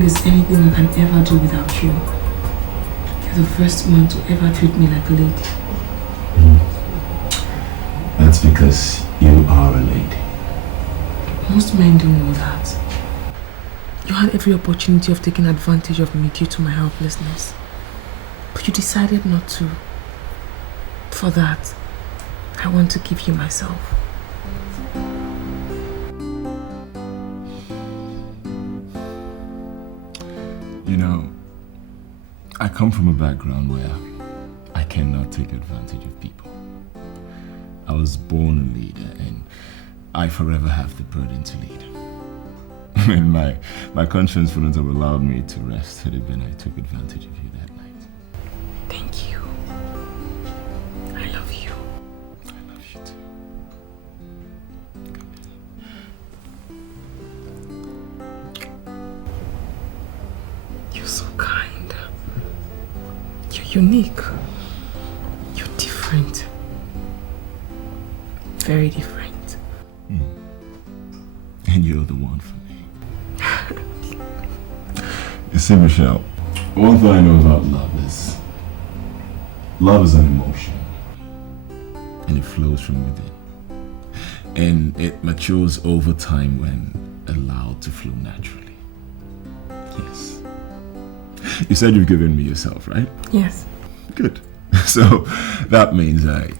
think there's anything I can ever do without you. You're the first one to ever treat me like a lady. That's because you are a lady. Most men don't know that. You had every opportunity of taking advantage of me due to my helplessness. But you decided not to. For that, I want to give you myself. You know, I come from a background where I cannot take advantage of people. I was born a leader and I forever have the burden to lead. And my conscience wouldn't have allowed me to rest had it been I took advantage of you that night. Thank you. I love you. I love you too. You're so kind. You're unique. You're different. Very different. And you're the one for me. You see, Michele, one thing I know about love is an emotion. And it flows from within. And it matures over time when allowed to flow naturally. Yes. You said you've given me yourself, right? Yes. Good. So that means I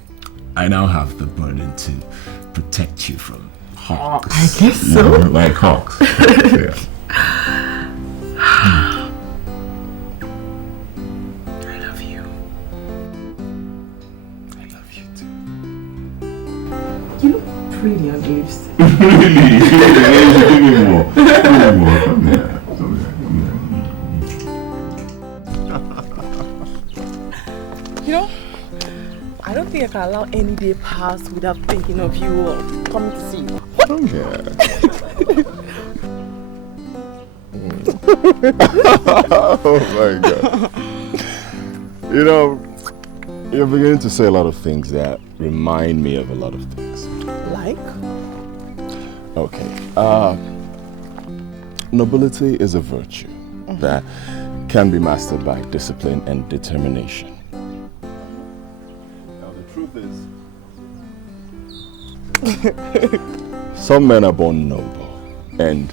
now have the burden to protect you from hawks. I guess so. You know, like hawks. Yeah. I love you. I love you too. You look pretty on the lipstick. Really? Give me more. Give me more. Come here. Come here. You know, I don't think I can allow any day pass without thinking of you or coming to see you. Come here. Oh my God. You know, you're beginning to say a lot of things that remind me of a lot of things. Like? Okay. Nobility is a virtue that can be mastered by discipline and determination. Now the truth is, some men are born noble and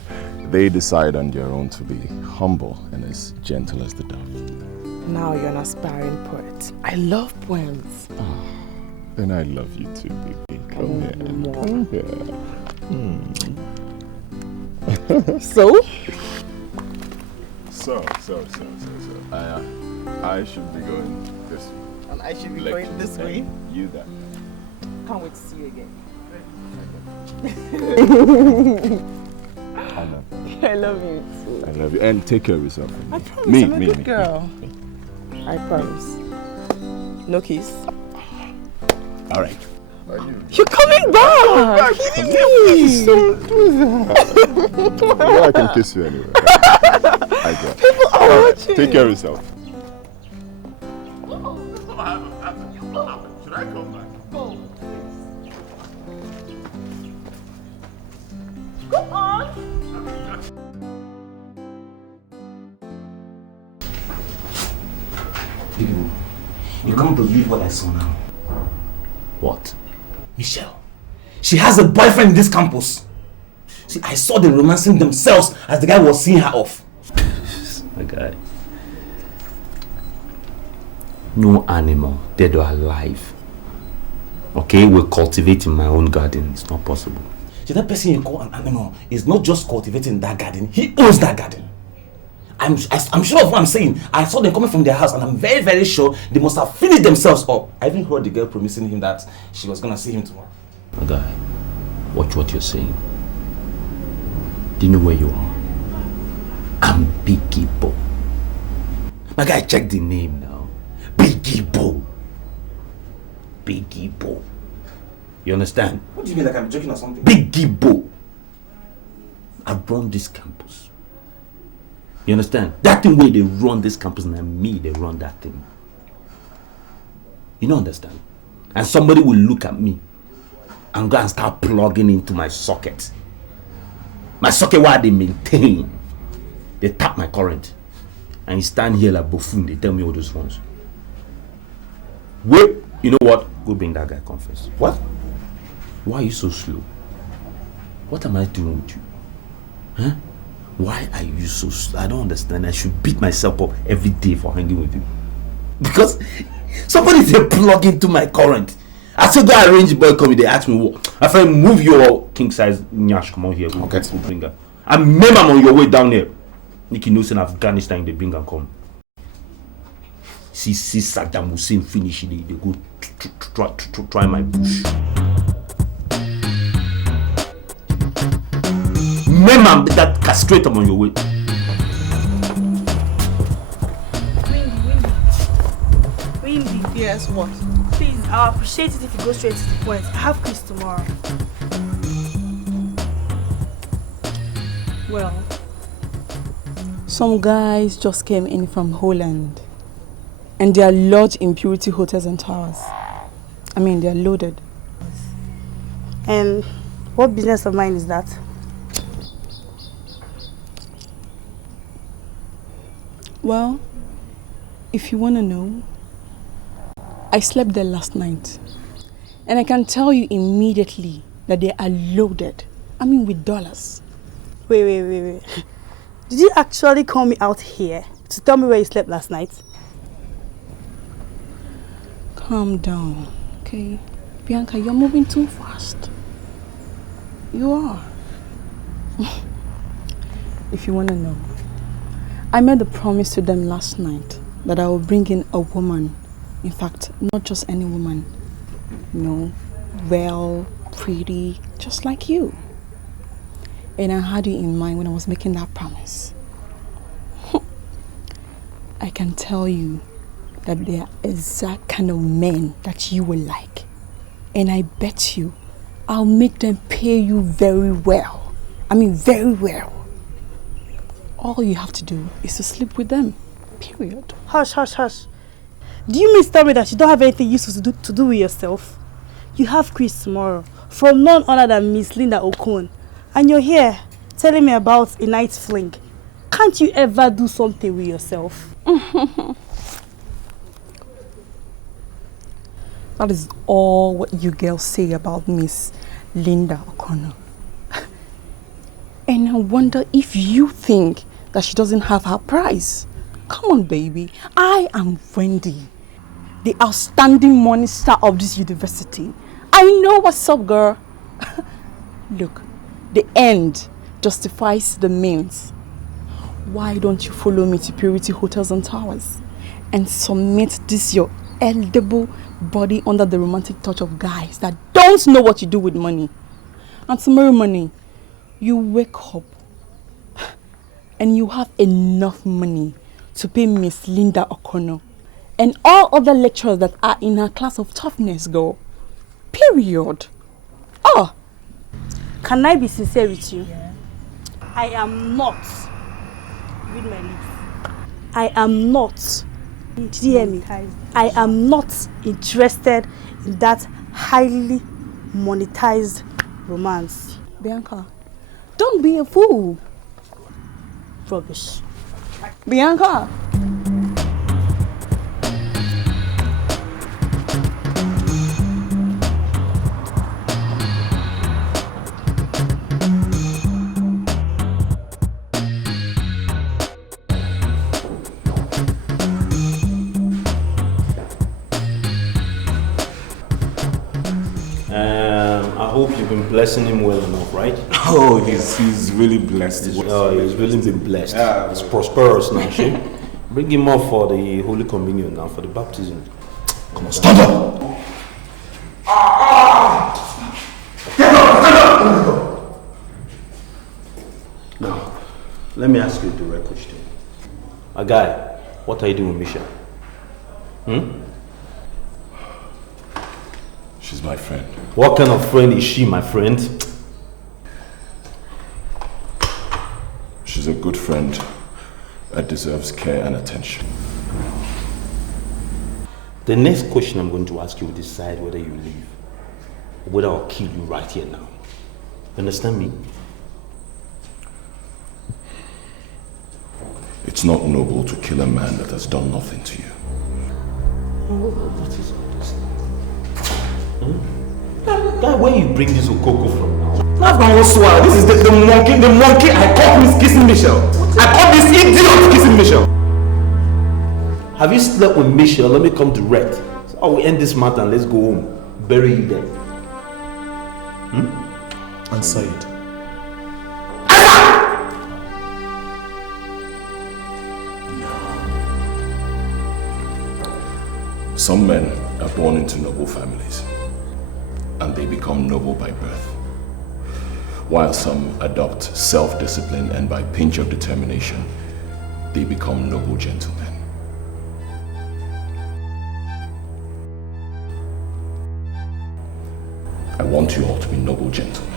they decide on their own to be humble and as gentle as the dove. Now you're an aspiring poet. I love poems. Oh, and I love you too, baby. Come here. Come here. So? So. I should be going this way. And I should be going this way? You that. Can't wait to see you again. I love you. I love you too. I love you. And take care of yourself. I promise. Me, I'm a me, good me, girl. me. I promise. No kiss. All right. You're coming back! Please don't do that. Well, I can kiss you anyway. I guess. People are watching. Take care of yourself. Should I come back? Go on! People, you can't believe what I saw now. What? Michele. She has a boyfriend in this campus. See, I saw them romancing themselves as the guy was seeing her off. My guy. No animal, dead or alive. Okay, we're cultivating my own garden. It's not possible. See, that person you call an animal is not just cultivating that garden. He owns that garden. I'm sure of what I'm saying. I saw them coming from their house and I'm very, very sure they must have finished themselves up. I even heard the girl promising him that she was going to see him tomorrow. My guy, watch what you're saying. Do you know where you are? I'm Biggie Bo. My guy, check the name now. Biggie Bo. Biggie Bo. You understand? What do you mean, like I'm joking or something? Biggie Bo. I run this campus. You understand? That thing where they run this campus and me, they run that thing. You don't understand? And somebody will look at me and go and start plugging into my socket. My socket where they maintain. they tap my current. And you stand here like buffoon, they tell me all those ones. Wait, you know what? Go bring that guy confess. What? Why are you so slow? What am I doing with you? Huh? Why are you so slow? I don't understand. I should beat myself up every day for hanging with you. Because somebody they plug into my current. I still go arrange boy come, they ask me what. My friend, move your king size nyash, come on here. Go, Okay. Go bring her. And remember I'm on your way down here. Nikki knows in Afghanistan they bring and come. See Saddam Hussein finish it, they go try my bush. Remember that castrate I'm on your way. Windy. Yes, what? Please, I'll appreciate it if you go straight to the point. I have quiz tomorrow. Well, some guys just came in from Holland and they are lodged in Purity Hotels and Towers. I mean, they are loaded. And what business of mine is that? Well, if you want to know, I slept there last night. And I can tell you immediately that they are loaded. I mean, with dollars. Wait. Did you actually call me out here to tell me where you slept last night? Calm down, okay? Bianca, you're moving too fast. You are. If you want to know, I made a promise to them last night that I will bring in a woman. In fact, not just any woman. No, well, pretty, just like you. And I had you in mind when I was making that promise. I can tell you that they are exact kind of men that you will like. And I bet you I'll make them pay you very well. I mean, very well. All you have to do is to sleep with them. Period. Hush. Do you mean to tell me that you don't have anything useful to do with yourself? You have quiz tomorrow from none other than Miss Linda Okon. And you're here telling me about a night fling. Can't you ever do something with yourself? That is all what you girls say about Miss Linda O'Connor. And I wonder if you think that she doesn't have her prize. Come on, baby. I am Wendy, the outstanding morning star of this university. I know what's up, girl. Look, the end justifies the means. Why don't you follow me to Purity Hotels and Towers and submit this your edible body under the romantic touch of guys that don't know what you do with money? And tomorrow morning, you wake up and you have enough money to pay Miss Linda O'Connor and all other lecturers that are in her class of toughness, girl. Period. Oh, can I be sincere with you? Yeah. I am not. Read my lips. I am not. Did you hear me? I am not interested in that highly monetized romance. Bianca, don't be a fool. Rubbish. Bianca. I hope you've been blessing him well enough, right? Oh, he's really blessed. He's really been blessed. Yeah. He's prosperous now, she. Bring him up for the Holy Communion now, for the baptism. Come on, stand up! Get up! Now, let me ask you a direct question. My guy, what are you doing with Michele? She's my friend. What kind of friend is she, my friend? She's a good friend that deserves care and attention. The next question I'm going to ask you will decide whether you leave or whether I'll kill you right here now. You understand me? It's not noble to kill a man that has done nothing to you. What is all this? Guy, where you bring this Okoko from now? This is the monkey I caught Miss kissing Michele. I caught this idiot kissing Michele. Have you slept with Michele? Let me come direct. So I will end this matter and let's go home. Bury you there. And Said. Some men are born into noble families, and they become noble by birth, while some adopt self-discipline and by pinch of determination, they become noble gentlemen. I want you all to be noble gentlemen.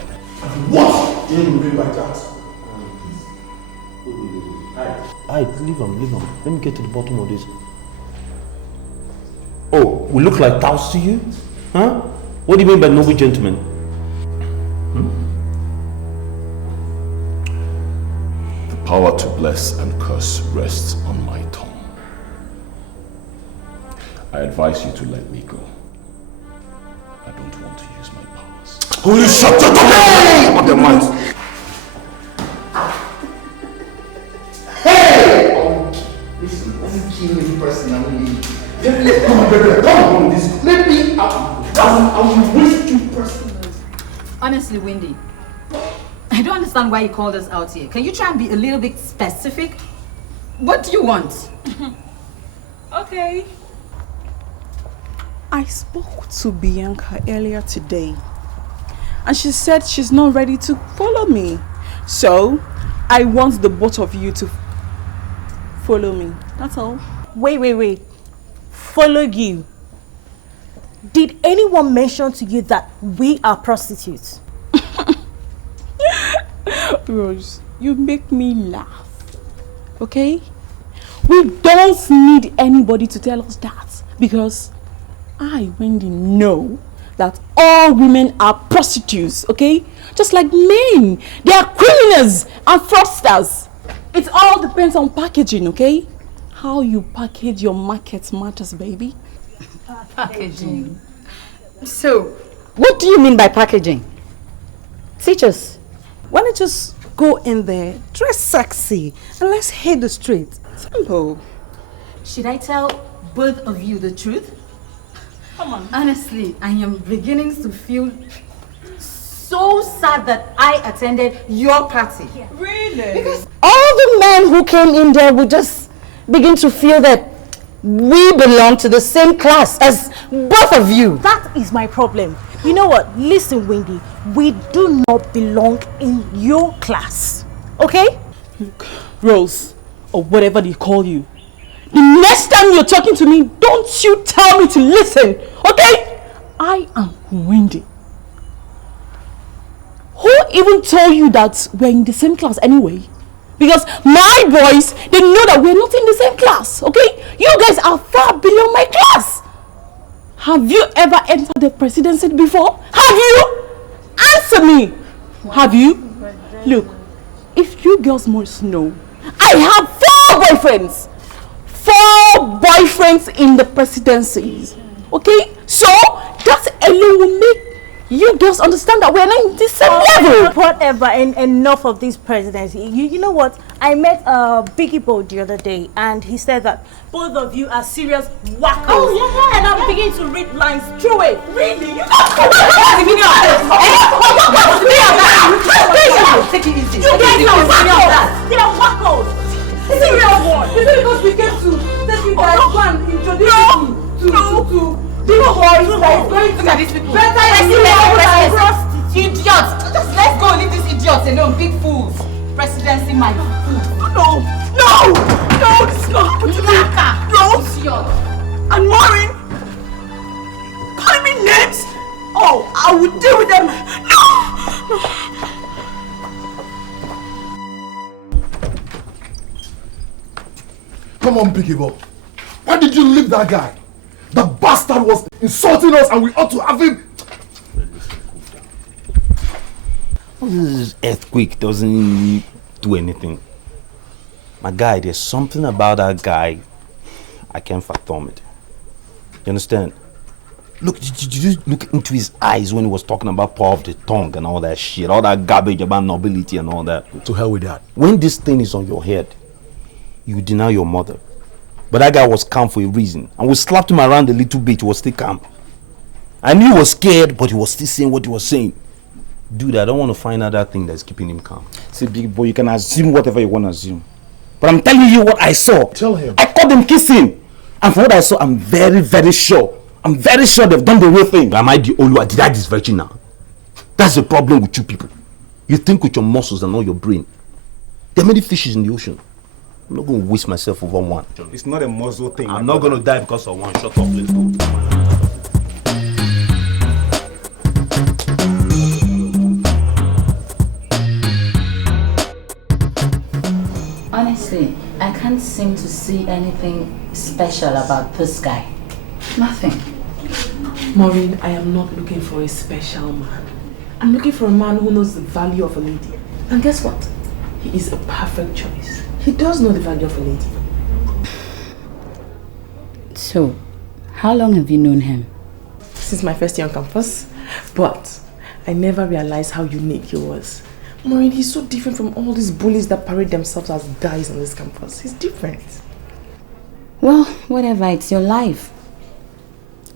What do you mean by that? Leave him. Let me get to the bottom of this. Oh, we look like touts to you? Huh? What do you mean by noble gentlemen? The power to bless and curse rests on my tongue. I advise you to let me go. I don't want to use my powers. Holy shut your mouth! Of the mouth. Hey! Listen, let me kill him personally. Come on, baby. Come on, this. Let me out. I will waste you personally. Honestly, Wendy, I don't understand why you called us out here. Can you try and be a little bit specific? What do you want? Okay. I spoke to Bianca earlier today and she said she's not ready to follow me. So, I want the both of you to follow me. That's all. Wait. Follow you? Did anyone mention to you that we are prostitutes? Rose, you make me laugh. Okay? We don't need anybody to tell us that because I, Wendy, know that all women are prostitutes, okay? Just like men. They are criminals and fraudsters. It all depends on packaging, okay? How you package your market matters, baby. Packaging. So, What do you mean by packaging? Teach us. Why don't you just go in there, dress sexy, and let's hit the street? Simple. should I tell both of you the truth? Come on. Honestly, I am beginning to feel so sad that I attended your party. Really? Because all the men who came in there would just begin to feel that we belong to the same class as both of you. That is my problem. You know what? Listen, Wendy, we do not belong in your class. Okay? Look, Rose, or whatever they call you, the next time you're talking to me, don't you tell me to listen, okay? I am Wendy. Who even told you that we're in the same class anyway? Because my boys, they know that we're not in the same class, okay? You guys are far below my class. Have you ever entered the presidency before? Have you? Answer me. Have you? Look, if you girls must know, I have 4 boyfriends. 4 boyfriends in the presidencies. Okay? So, that alone will make you girls understand that we're not in the same level. Whatever, and enough of this presidency. You know what? I met Biggie Bo the other day, and he said that both of you are serious wackos. Oh, yeah. And I'm beginning to read lines through it. Really? You guys Take it easy. are wackos. They are wackos. Serious one. Is it because we came to take you guys go and introduce you to big boys that is going to Look at these people. better Idiots. Just let's go leave these idiots alone. Big fools. Presidency my food. No, this is not happening to me. Rose and Maureen calling me names. Oh, I will deal with them. No. Come on, Biggie Bob. Why did you leave that guy? The bastard was insulting us and we ought to have him. This earthquake doesn't do anything. My guy, there's something about that guy I can't fathom it. You understand? Look, did you look into his eyes when he was talking about power of the tongue and all that shit, all that garbage about nobility and all that? To hell with that. When this thing is on your head, you deny your mother. But that guy was calm for a reason. And we slapped him around a little bit, he was still calm. I knew he was scared, but he was still saying what he was saying. Dude, I don't want to find out that thing that's keeping him calm. See, big boy, you can assume whatever you want to assume. But I'm telling you what I saw. Tell him. I caught them kissing. And from what I saw, I'm very, very sure. I'm very sure they've done the real thing. Am I the only one? Did I this virgin now? That's the problem with you people. You think with your muscles and not your brain. There are many fishes in the ocean. I'm not going to waste myself over one. It's not a muzzle thing. I'm not going to die because of one. Shut up, let's go. Honestly, I can't seem to see anything special about this guy. Nothing. Maureen, I am not looking for a special man. I'm looking for a man who knows the value of a lady. And guess what? He is a perfect choice. He does know the value of a lady. So, how long have you known him? Since my first year on campus. But I never realized how unique he was. Maureen, he's so different from all these bullies that parade themselves as guys on this campus. He's different. Well, whatever, it's your life.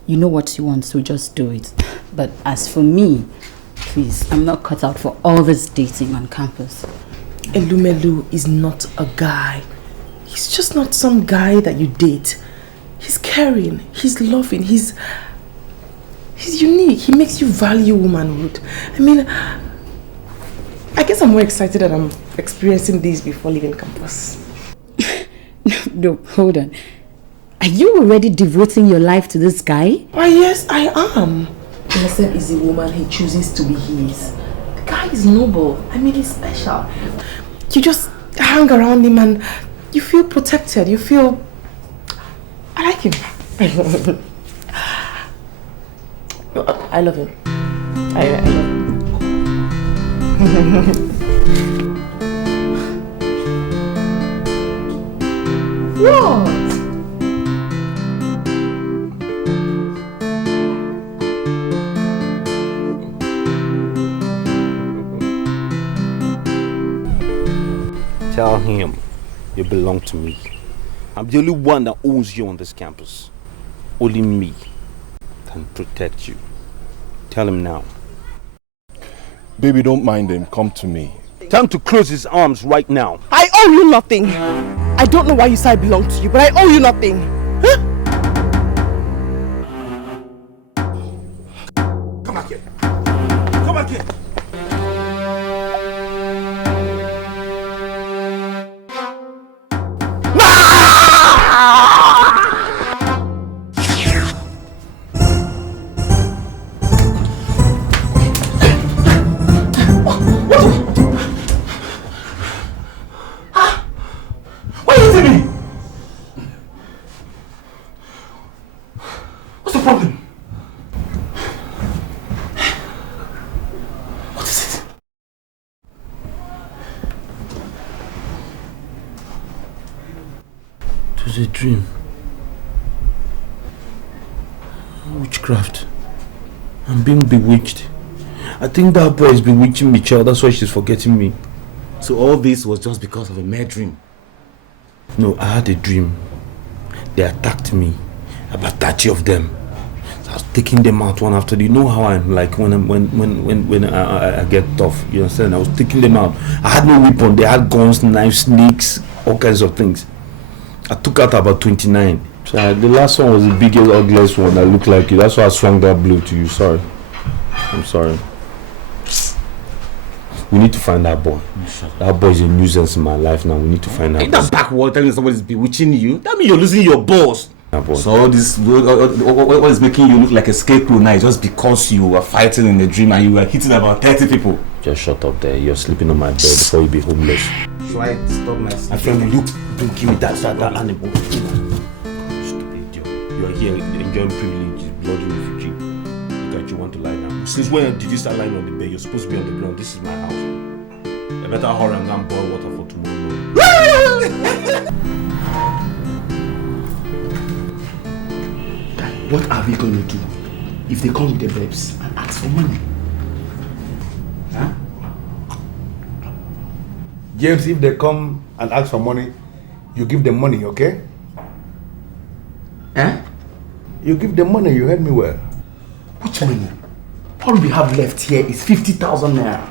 You know what you want, so just do it. But as for me, please, I'm not cut out for all this dating on campus. Elumelu is not a guy. He's just not some guy that you date. He's caring, he's loving, he's unique. He makes you value womanhood. I mean, I guess I'm more excited that I'm experiencing this before leaving campus. No, hold on. Are you already devoting your life to this guy? Why, yes, I am. Blessed is the woman he chooses to be his. The guy is noble. I mean, he's special. You just hang around him and you feel protected. You feel... I like him. I love him. I love him. What? Tell him you belong to me. I'm the only one that owns you on this campus. Only me can protect you. Tell him now. Baby, don't mind him. Come to me. Tell him to close his arms right now. I owe you nothing. I don't know why you say I belong to you, but I owe you nothing. Huh? Come back here. Come back here. A dream. Witchcraft. I'm being bewitched. I think that boy is bewitching Michele, that's why she's forgetting me. So all this was just because of a mere dream? No, I had a dream. They attacked me. About 30 of them. So I was taking them out one after. You know how I'm like when I get tough. You understand? I was taking them out. I had no weapon. They had guns, knives, snakes, all kinds of things. I took out about 29. So the last one was the biggest, ugliest one that looked like you. That's why I swung that blow to you. Sorry. I'm sorry. We need to find that boy. That boy is a nuisance in my life now. We need to find that boy. That backward telling somebody's bewitching you? That means you're losing your balls. So all this, what is making you look like a scarecrow now is just because you were fighting in the dream and you were hitting about 30 people. Just shut up there. You're sleeping on my bed before you be homeless. So I stop my sleep. My friend, don't give me that animal. Stupid idiot. You are here enjoying privilege, bloody refugee. Look at you, want to lie down. Since when did you start lying on the bed? You're supposed to be on the ground. This is my house. I better hurry and go and boil water for tomorrow morning. What are we going to do if they come with the babes and ask for money? Huh? James, if they come and ask for money, you give them money, okay? Huh? You give them money, you heard me well. Which money? All we have left here is 50,000 naira.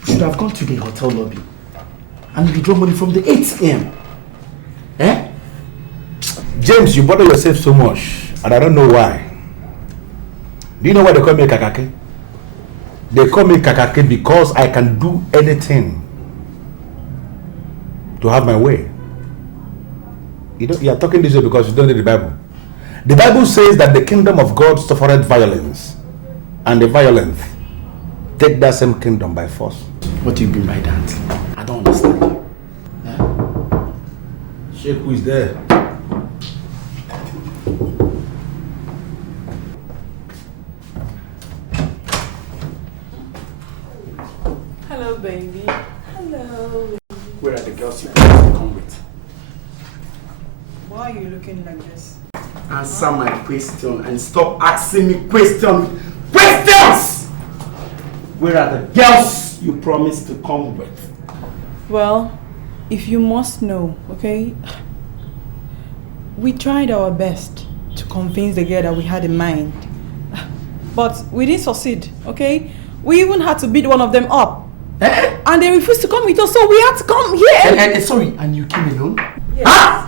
We should have gone to the hotel lobby and withdraw money from the ATM. Eh? James, you bother yourself so much, and I don't know why. Do you know why they call me Kakake? They call me Kakake because I can do anything to have my way. You are talking this way because you don't read the Bible. The Bible says that the kingdom of God suffered violence, and the violent take that same kingdom by force. What do you mean by that? I don't understand. Sheikh, who is there? Hello, baby. Hello. Where are the girls you come with? Why are you looking like this? Answer my question and stop asking me questions. Where are the girls you promised to come with? Well, if you must know, okay? We tried our best to convince the girl that we had in mind. But we didn't succeed, okay? We even had to beat one of them up. And they refused to come with us, so we had to come here. Sorry, and you came alone? Yes. Huh?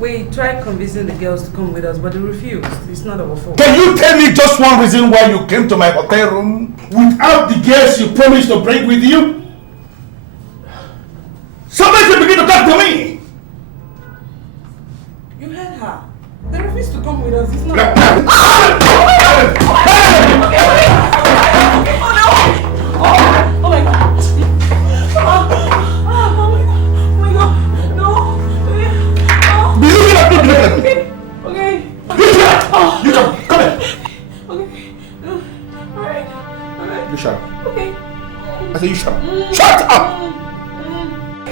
We tried convincing the girls to come with us, but they refused. It's not our fault. Can you tell me just one reason why you came to my hotel room without the girls you promised to bring with you? Somebody should begin to talk to me! You heard her. They refused to come with us. It's not Oh my God. Okay. You come here. Okay. Alright. You shut up. Okay. I said you shut up. Shut up!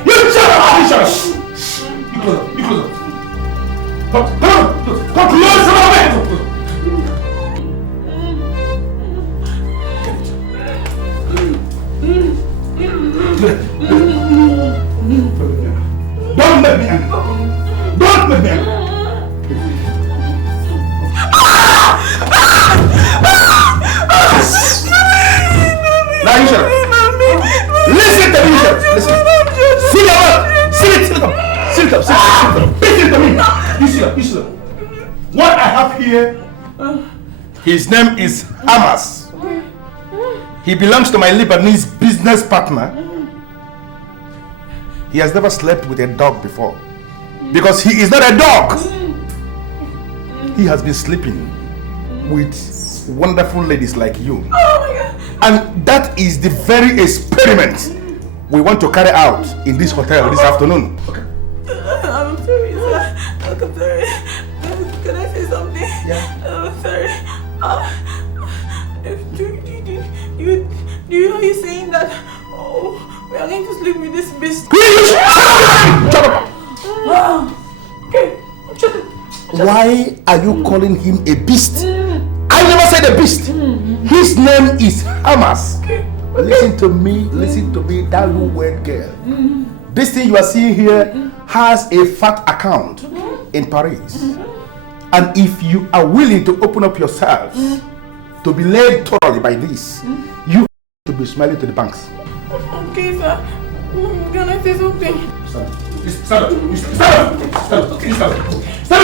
You shut up! You shut up! You close up. You close up. Come close up! Don't let me angry. Don't let me angry. Now you shut up. Listen to me. Listen. Sit up. Sit up. Listen to me. You sit up. What I have here, his name is Hamas. He belongs to my Lebanese business partner. He has never slept with a dog before. Because he is not a dog. He has been sleeping with wonderful ladies like you. Oh my God. And that is the very experiment we want to carry out in this hotel this afternoon. Okay. I'm sorry, sir. I'm sorry. Can I say something? Yeah. I'm sorry. Do you know you're saying that? Oh, we are going to sleep with this beast. Shut up! Okay. Shut up. Why are you calling him a beast? I never said a beast. His name is Hamas. Okay. Listen to me, that little word girl. This thing you are seeing here has a fat account in Paris. And if you are willing to open up yourselves to be led thoroughly by this, you have to be smiling to the banks. Okay, sir. Can I say something? Stand up. Stand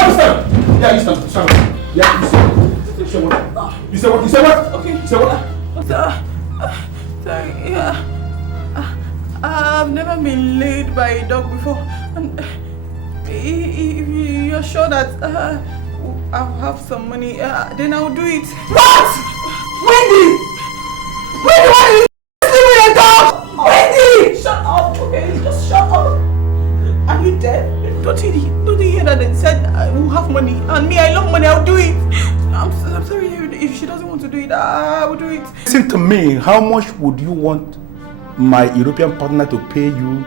up. Yeah, you stand up. Yeah, you stand up. You say what? You say what? Okay. You say what? Sorry, yeah. I've never been laid by a dog before. And if you're sure that I'll have some money, then I'll do it. What? Wendy! Why are you sleeping with a dog? Wendy! Shut up, okay? Just shut up. Are you dead? Don't you hear that they said we'll have money? And me, I love money, I'll do it. I'm sorry if she doesn't want to do it, I will do it. Listen to me, how much would you want my European partner to pay you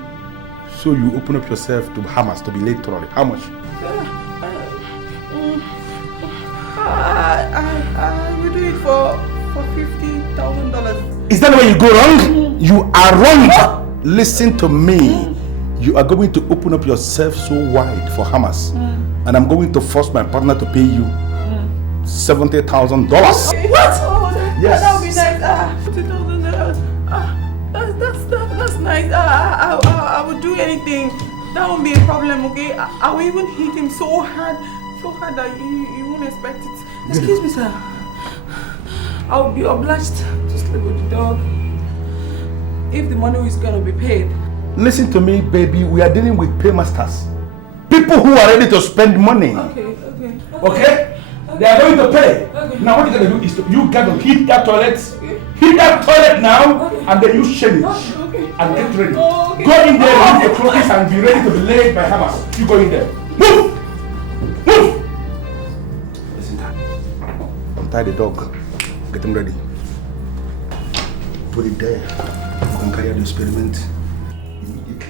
So you open up yourself to Hamas to be late thoroughly. How much? I will do it for $50,000. Is that the way you go wrong? You are wrong. Listen to me. You are going to open up yourself so wide for Hamas. And I'm going to force my partner to pay you $70,000. What? Oh, yes. That would be nice. $50,000. That's nice. I would do anything. That won't be a problem, okay? I will even hit him so hard that you won't expect it. Excuse me, sir. I would be obliged to sleep with the dog if the money is gonna be paid. Listen to me, baby. We are dealing with paymasters. People who are ready to spend money. Okay? They are going to pay. Okay. Now what you're going to do is you got to heat that toilet. Heat that toilet now, and then you change and get ready. Go in there, remove your clothes, and be ready to be laid by Hamas. You go in there. Move! Move! Listen, untie the dog. Get him ready. Put it there. You can carry out the experiment immediately.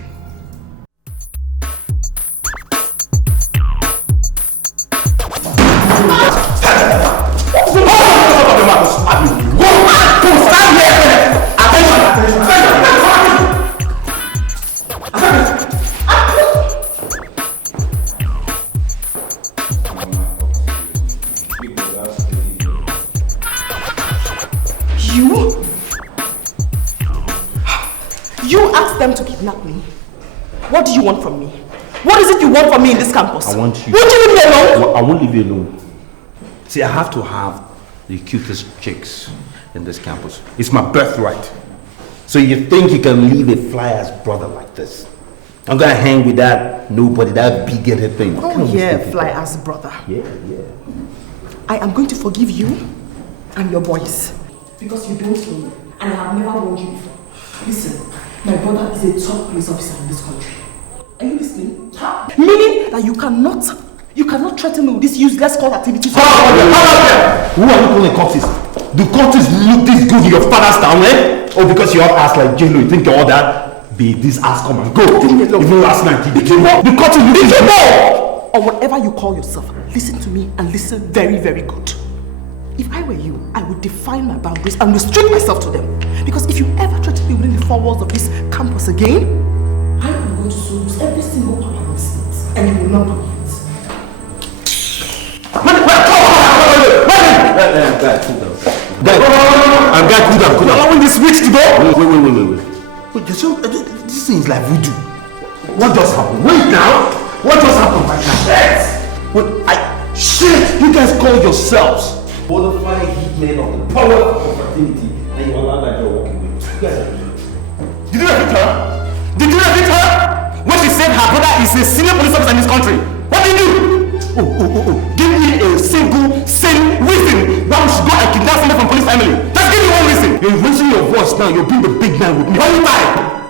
You asked them to kidnap me. What do you want from me? What is it you want from me in this campus? I want you. Won't you leave me alone? I won't leave you alone. See, I have to have the cutest chicks in this campus. It's my birthright. So you think you can leave a fly-ass brother like this? I'm gonna hang with that nobody, that big-headed thing. Oh yeah, fly-ass brother. Yeah. I am going to forgive you and your boys. Because you don't know me, and I have never warned you before. Listen, my brother is a top police officer in this country. Are you listening? Meaning that you cannot threaten me with this useless court activity. Who are you calling cultists? Do cultists look this good in your father's town, eh? Or because you have ass like J-Lo, you think all that? Be this ass come and go. Even last night he became more. The cultists became more! Or whatever you call yourself, listen to me and listen very, very good. If I were you, I would define my boundaries and restrict myself to them. Because if you ever threaten me within the four walls of this campus again, I am going to lose every single power in this state, and you will not believe it. Guy, cool down. Allowing this witch to go? Wait, this thing is like voodoo. What just happened? Wait now! What just happened right now? Shit! You guys call yourselves bonafide hitmen of the power of fraternity, and you allow that girl walking with you. You guys are Did you ever her? Did you ever her? When she said her brother is a senior police officer in this country, what did you do? Oh. Give me a single, sane reason why we should go and kidnap somebody from police family. Just give me one reason. You're raising your voice now, you're being the big man with me. Why you lie?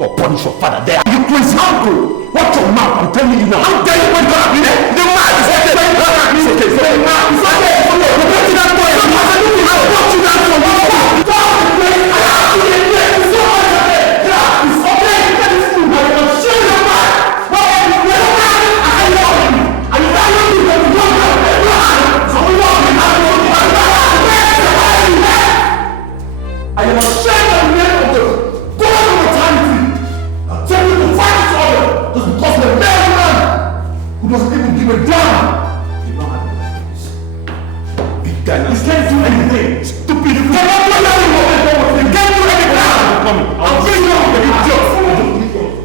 God punish your father there. You crazy uncle. Watch your mouth, I'm telling you now. How dare you when God at me there? The man is okay. The man is okay. You're breaking that boy. I'm watching that boy. I am ashamed of the name of the God of eternity. I'm telling you to fight each other just because we're a man who doesn't even give a damn. You don't have this. Big guy, you can't do anything. Stupid. You cannot do anything. You can't do anything. I'll bring you up, you idiot.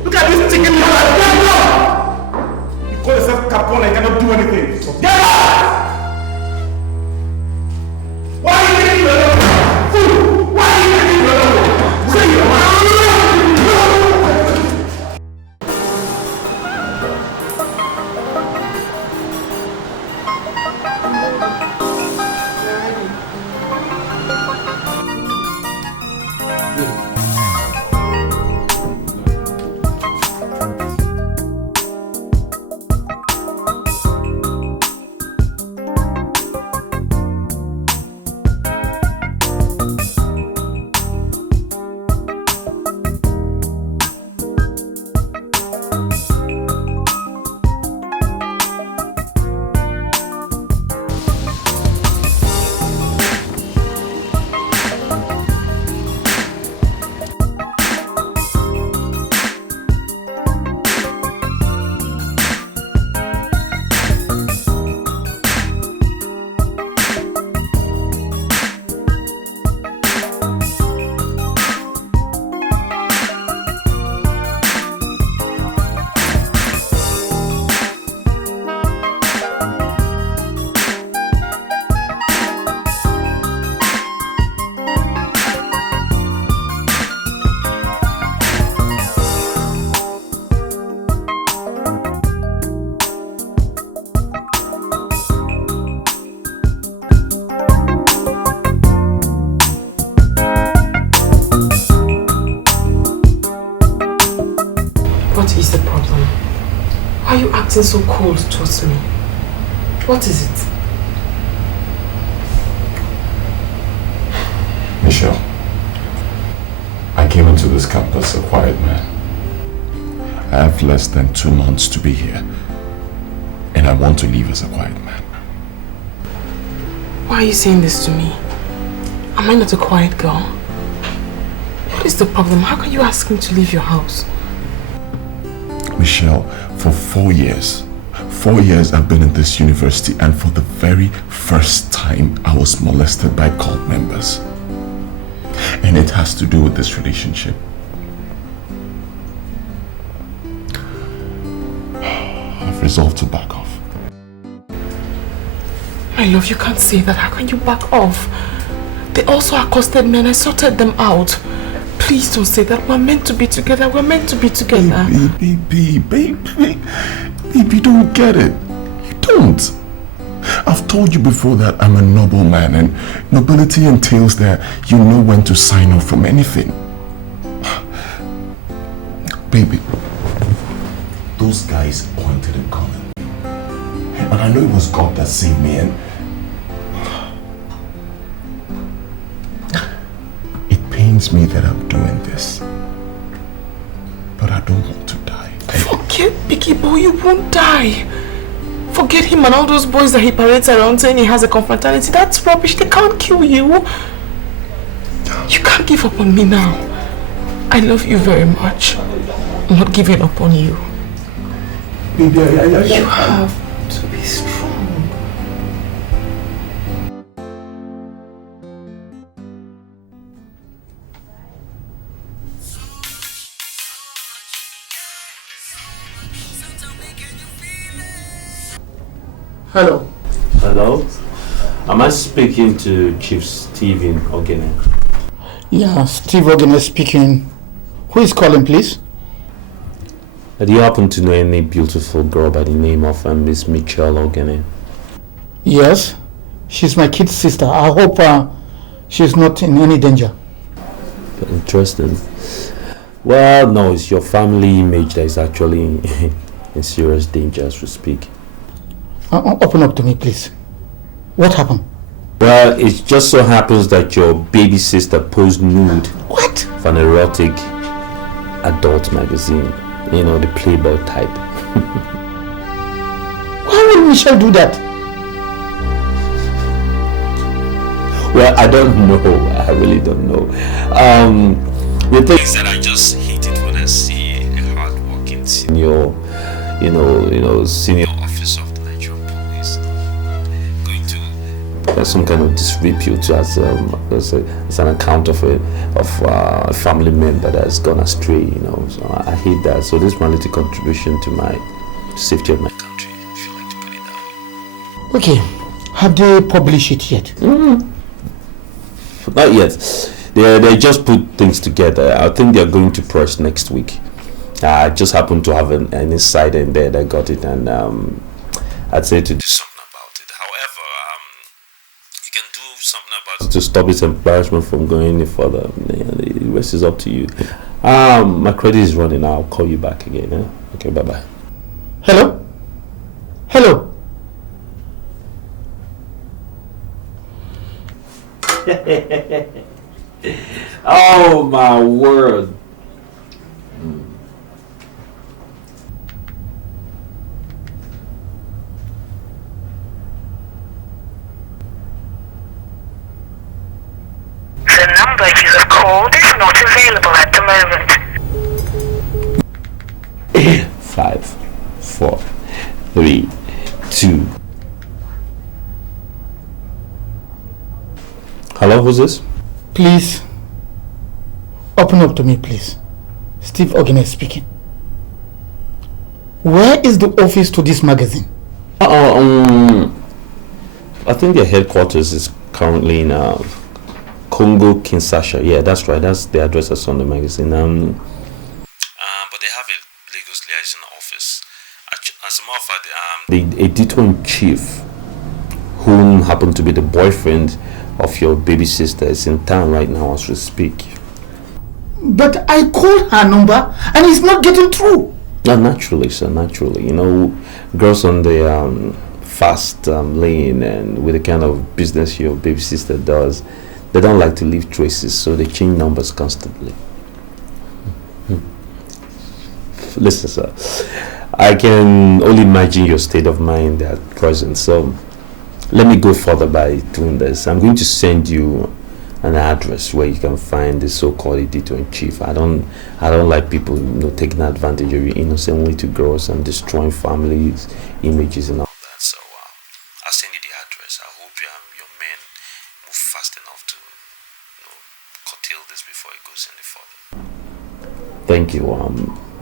Look at this chicken. You call yourself Capone and cannot do anything. Get out! Why are you taking your love? Fool! Why are you taking your love? Say your mind! What is the problem? Why are you acting so cold towards me? What is it? Michele, I came into this campus a quiet man. I have less than 2 months to be here, and I want to leave as a quiet man. Why are you saying this to me? Am I not a quiet girl? What is the problem? How can you ask me to leave your house? Michele, for 4 years I've been in this university, and for the very first time I was molested by cult members. And it has to do with this relationship. I've resolved to back off. My love, you can't say that. How can you back off? They also accosted me and I sorted them out. Please don't say that. We're meant to be together. We're meant to be together. Baby, you don't get it. You don't. I've told you before that I'm a noble man, and nobility entails that you know when to sign off from anything. Baby, those guys pointed a gun at me. And I know it was God that saved me, and it pains me that I'm doing this. But I don't want to die. Forget Biggie Boy, you won't die. Forget him and all those boys that he parades around saying he has a confrontation. That's rubbish. They can't kill you. You can't give up on me now. I love you very much. I'm not giving up on you. Baby, you have to be strong. Hello. Hello? Am I speaking to Chief Stephen Ogene? Yeah, Steve Ogene speaking. Who is calling, please? Do you happen to know any beautiful girl by the name of Miss Michele Ogene? Yes, she's my kid's sister. I hope she's not in any danger. Interesting. Well, no, it's your family image that is actually in serious danger as we speak. Open up to me, please. What happened? Well, it just so happens that your baby sister posed nude. What? For an erotic adult magazine. You know, the Playboy type. Why would Michele do that? Well, I don't know. I really don't know. The thing is that I just hate it when I see a hard-working senior, senior officer of the Nigerian police going to some kind of disrepute as an account of a family member that has gone astray. So I hate that. So this is my little contribution to my safety of my country, if you like to put it that way. Okay, have they published it yet? Not yet. They just put things together. I think they're going to press next week. I just happened to have an insider in there that got it, and I'd say to do something about it. However, you can do something about it to stop its embarrassment from going any further. The rest is up to you. My credit is running. I'll call you back again. Okay, bye-bye. Hello? Hello? Oh my word. The number you have called is not available at the moment. 5, 4, 3, 2. Hello, who's this? Please, open up to me, please. Steve Ogene speaking. Where is the office to this magazine? I think their headquarters is currently in Congo, Kinshasa. Yeah, that's right. That's the address that's on the magazine. But they have a Lagos liaison office. As a matter of fact, the editor-in-chief, whom happened to be the boyfriend of your baby sister, is in town right now as we speak. But I called her number and it's not getting through. No, naturally, sir, naturally. You know, girls on the fast lane and with the kind of business your baby sister does, they don't like to leave traces, so they change numbers constantly. Listen, sir, I can only imagine your state of mind at present, so let me go further by doing this. I'm going to send you an address where you can find the so-called editor-in-chief. I don't like people, taking advantage of your innocent little girls and destroying families, images and all that. So I'll send you the address. I hope your men move fast enough to curtail this before it goes any further. Thank you.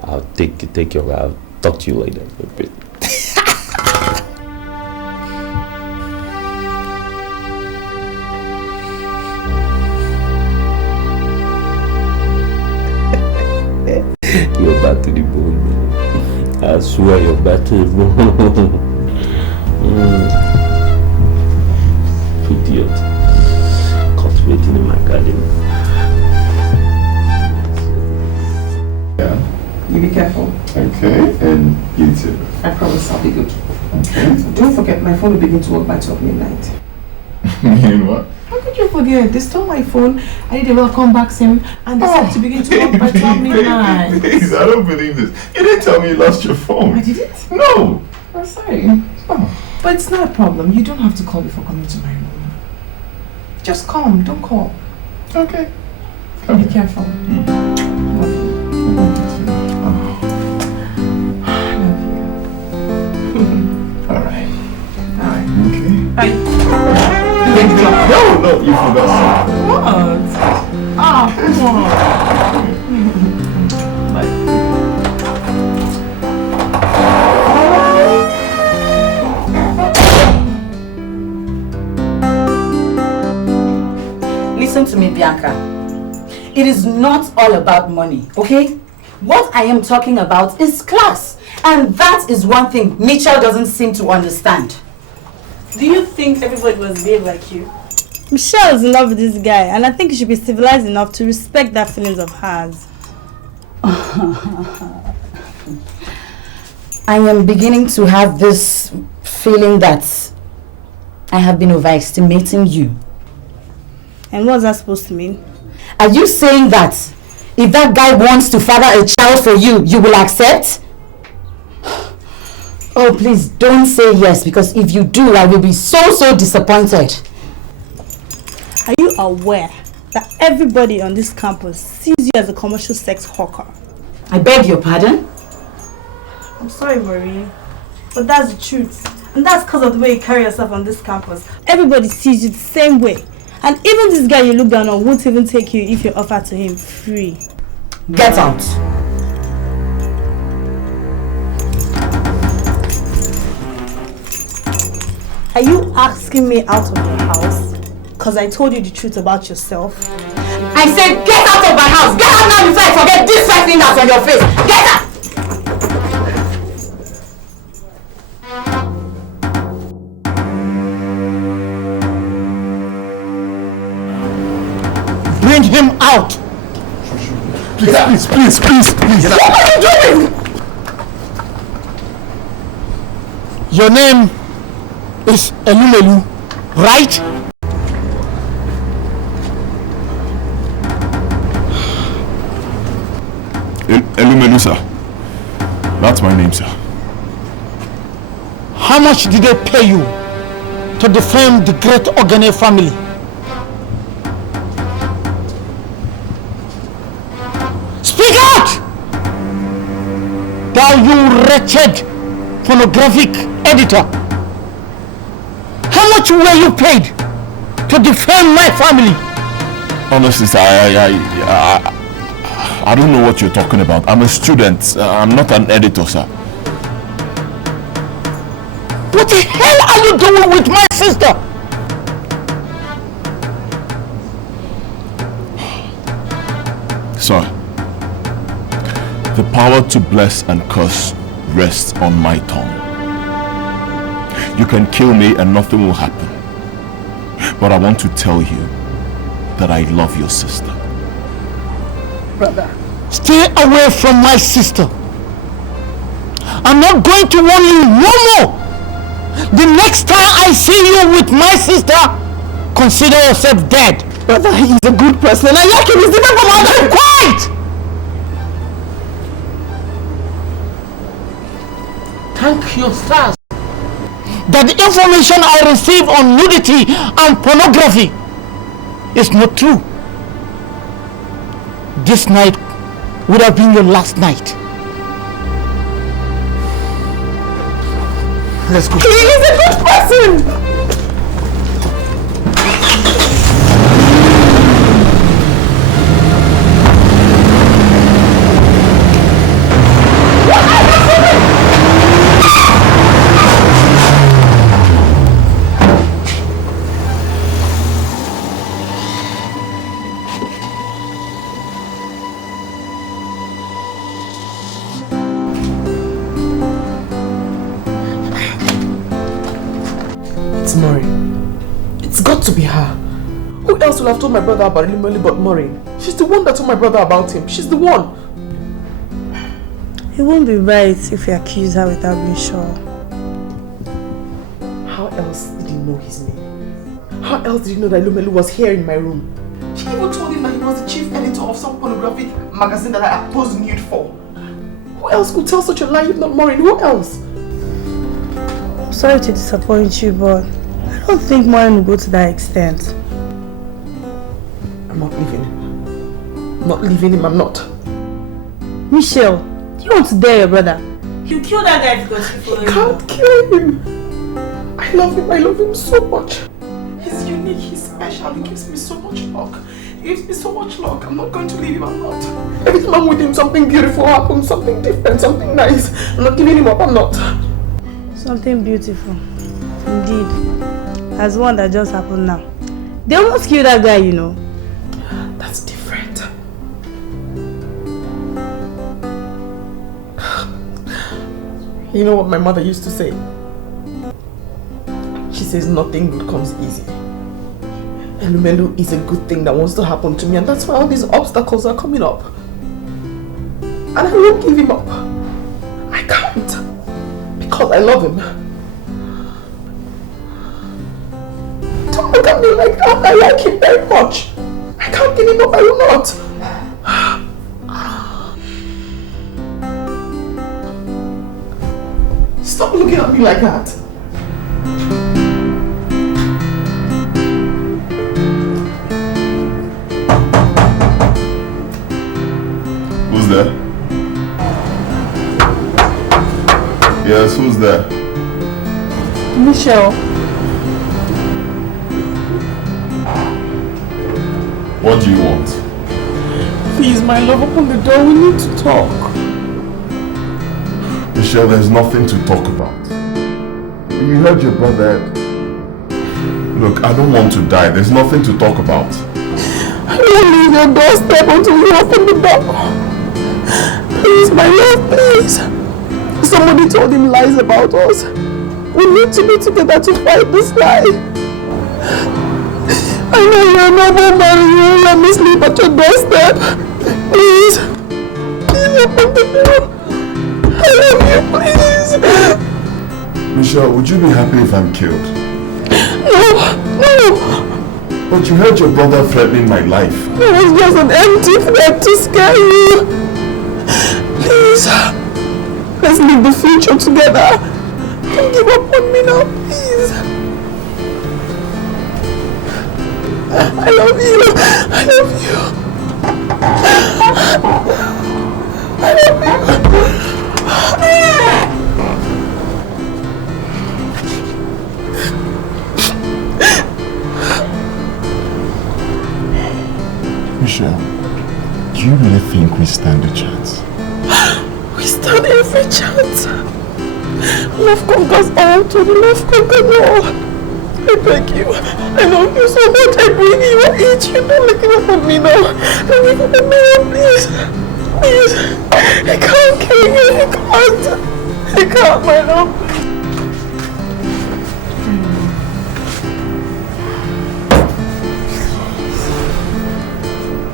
I'll take your route. Talk to you later a bit. You're bad to the bone, man. I swear you're bad to the bone. Idiot. Cultivating in my garden. Yeah. You be careful. Okay, and you too. I promise I'll be good. Okay. Don't forget, my phone will begin to work by 12 midnight. Mean what? How could you forget? They stole my phone. I did a welcome back SIM and they said to begin to work by 12 midnight. Please, I don't believe this. You didn't tell me you lost your phone. I didn't? No. I'm sorry. Oh. But it's not a problem. You don't have to call before coming to my room. Just come. Don't call. Okay. Be careful. Love you. Alright. Okay. Bye. Bye. No, you forgot something. What? Ah, come on. Bye. Listen to me, Bianca. It is not all about money, okay? What I am talking about is class. And that is one thing Michele doesn't seem to understand. Do you think everybody was behaved like you? Michele is in love with this guy, and I think you should be civilized enough to respect that feelings of hers. I am beginning to have this feeling that I have been overestimating you. And what's that supposed to mean? Are you saying that if that guy wants to father a child for you, you will accept? Oh, please don't say yes, because if you do, I will be so disappointed. Are you aware that everybody on this campus sees you as a commercial sex hawker? I beg your pardon? I'm sorry, Maureen, but that's the truth. And that's because of the way you carry yourself on this campus. Everybody sees you the same way. And even this guy you look down on won't even take you if you offer to him free. Get out. Are you asking me out of your house? Because I told you the truth about yourself? I said get out of my house! Get out now before I forget this first thing that's on your face! Get out! Bring him out! Please. What are you doing? Your name is Elumelu, right? Elumelu, sir. That's my name, sir. How much did they pay you to defend the great Ogene family? Speak out! Thou you wretched pornographic editor. How much were you paid to defend my family? Honestly, sir, I don't know what you're talking about. I'm a student. I'm not an editor, sir. What the hell are you doing with my sister? Sir, the power to bless and curse rests on my tongue. You can kill me and nothing will happen. But I want to tell you that I love your sister. Brother, stay away from my sister. I'm not going to warn you no more. The next time I see you with my sister, consider yourself dead. Brother, he's a good person. I like him. He's different from others. Quiet! Thank your stars that the information I received on nudity and pornography is not true. This night would have been your last night. Let's go. He is a good person. To be her. Who else will have told my brother about Limoli but Maureen? She's the one that told my brother about him. She's the one. It won't be right if you accuse her without being sure. How else did he know his name? How else did he know that Lumelu was here in my room? She even told him that he was the chief editor of some pornographic magazine that I posed nude for. Who else could tell such a lie if not Maureen? Who else? I'm sorry to disappoint you, but I don't think Maureen will go to that extent. I'm not leaving him. I'm not leaving him, I'm not. Michele, do you want to dare your brother? He'll kill that guy because he follows you. Can't kill him. I love him so much. He's unique, he's special, he gives me so much luck. He gives me so much luck. I'm not going to leave him, I'm not. Every time I'm with him, something beautiful happens, something different, something nice. I'm not giving him up, I'm not. Something beautiful. Indeed. As one that just happened now. They almost killed that guy, you know. That's different. You know what my mother used to say? She says nothing good comes easy. And Lumelu is a good thing that wants to happen to me, and that's why all these obstacles are coming up. And I won't give him up. I can't. Because I love him. Don't look at me like that. I like him very much. I can't give him up. I will not. Stop looking at me like that. Who's there? Yes, who's there? Michele. What do you want? Please, my love, open the door. We need to talk. Michele, there's nothing to talk about. You heard your brother. Look, I don't want to die. There's nothing to talk about. I won't leave your doorstep until you open the door. Please, my love, please. Somebody told him lies about us. We need to be together to fight this lie. I know you're not going to marry you. Let me sleep at your doorstep. Please. Please open the door. I love you, please. Michele, would you be happy if I'm killed? No. But you heard your brother threatening my life. It was just an empty threat to scare you. Please. Let's live the future together. Don't give up on me now, please. I love you. I love you. I love you. Michele, do you really think we stand a chance? We stand every chance. Love conquers all, to love conquers all. I beg you. I love you so much. I bring you a each. You don't give up on me now. Don't give up on me now, please. Please. I can't kill you. I can't, my love.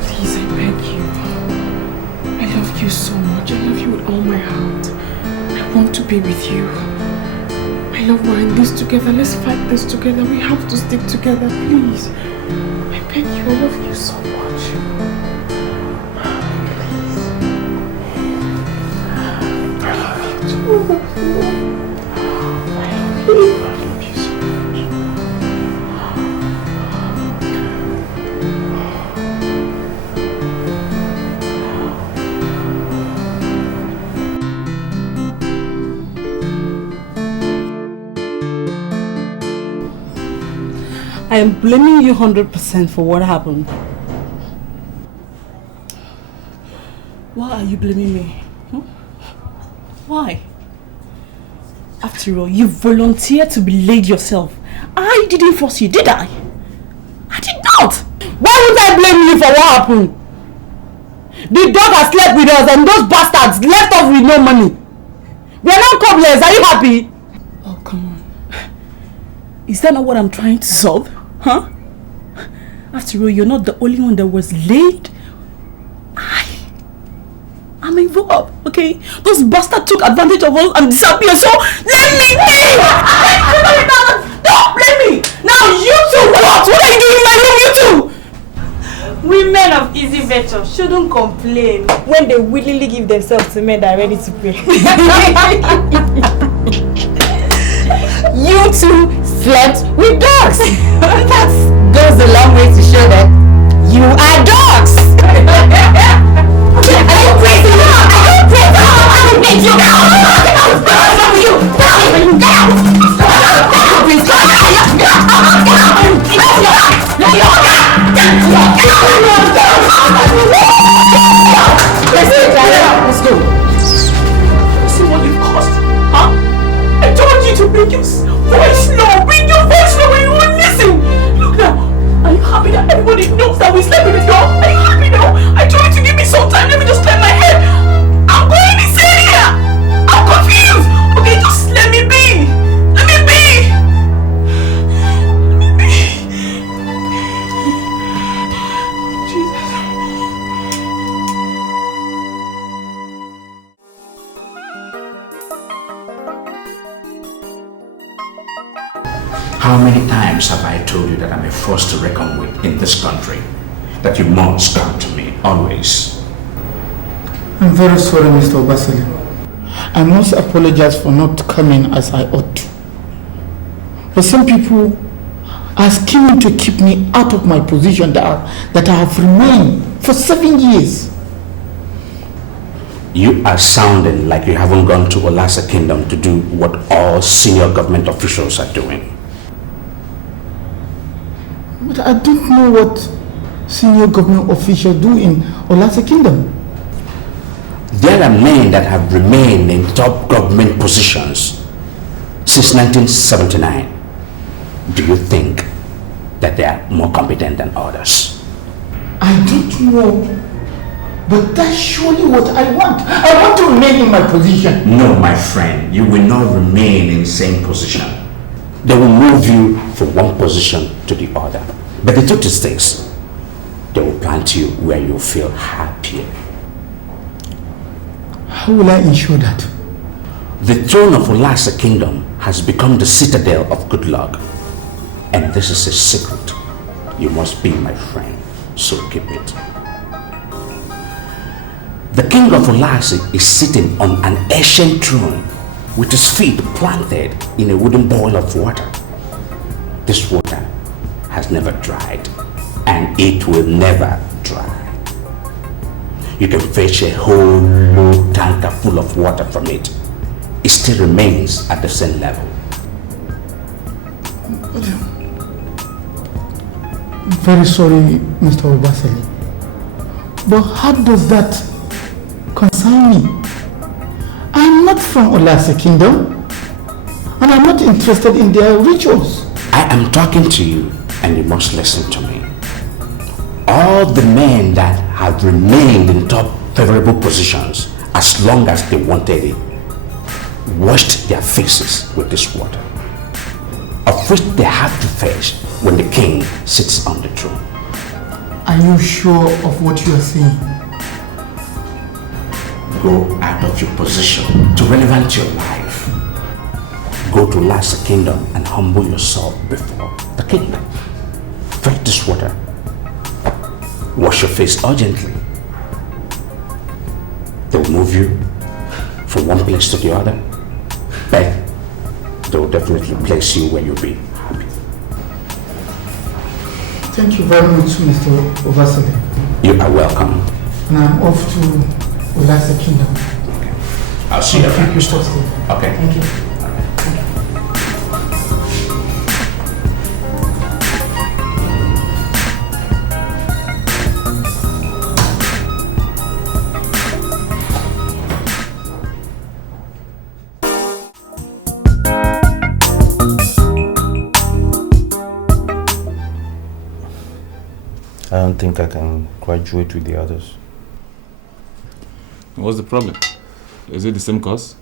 Please, I beg you. I love you so much. I love you with all my heart. I I want to be with you. My love, we're in this together. Let's fight this together. We have to stick together, please. I beg you, I love you so much. Please. I love you too. I love you. I am blaming you 100% for what happened. Why are you blaming me? Why? After all, you volunteered to be laid yourself. I didn't force you, did I? I did not! Why would I blame you for what happened? The dog has slept with us and those bastards left us with no money. We are not cobblers, are you happy? Oh, come on. Is that not what I'm trying to solve? Huh? After all, you're not the only one that was laid. I'm involved, okay? Those bastards took advantage of us and disappeared, so let me be! Don't blame me! Now you two, what? What are you doing in my room, you two? Women of easy virtue shouldn't complain when they willingly give themselves to men that are ready to pay. You two slept with dogs. That goes a long way to show that you are dogs. Are you crazy? Are you crazy? I will make you down. Let's go. See what you've caused, huh? I told you to bring your voice low. Bring your voice low when you won't listen. Look now. Are you happy that everybody knows that we slept with the dog? Are you happy now? I told you to give me some time. Let me just clear my head. I'm going insane here. I'm confused. Okay, just let me be. Let me be. Let me be. Jesus. How many times have I told you that I'm a force to reckon with in this country? That you must come to me, always. I'm very sorry, Mr. Obasile. I must apologize for not coming as I ought to. But some people are scheming to keep me out of my position that I have remained for 7 years. You are sounding like you haven't gone to Olasa Kingdom to do what all senior government officials are doing. But I don't know what senior government officials do in Olasa Kingdom. There are men that have remained in top government positions since 1979. Do you think that they are more competent than others? I don't know, but that's surely what I want. I want to remain in my position. No, my friend, you will not remain in the same position. They will move you from one position to the other. But the truth is this, they will plant you where you feel happier. How will I ensure that? The throne of Olasa Kingdom has become the citadel of good luck. And this is a secret. You must be my friend, so keep it. The king of Olasa is sitting on an ancient throne with his feet planted in a wooden bowl of water. This water has never dried, and it will never dry. You can fetch a whole load tanker full of water from it. It still remains at the same level. I'm very sorry, Mr. Obasile. But how does that concern me? I'm not from Olasa Kingdom, and I'm not interested in their rituals. I am talking to you, and you must listen to me. All the men that have remained in top favorable positions as long as they wanted it washed their faces with this water, of which they have to fetch when the king sits on the throne. Are you sure of what you are saying? Go out of your position to relevant your life. Go to last kingdom and humble yourself before the kingdom. Drink this water. Wash your face urgently. They'll move you from one place to the other. Then they'll definitely place you where you'll be happy. Thank you very much, Mr. Obasale. You are welcome. And I'm off to Ulasa Kingdom. Okay. I'll see you around. Okay. Thank you. I don't think I can graduate with the others. What's the problem? Is it the same course?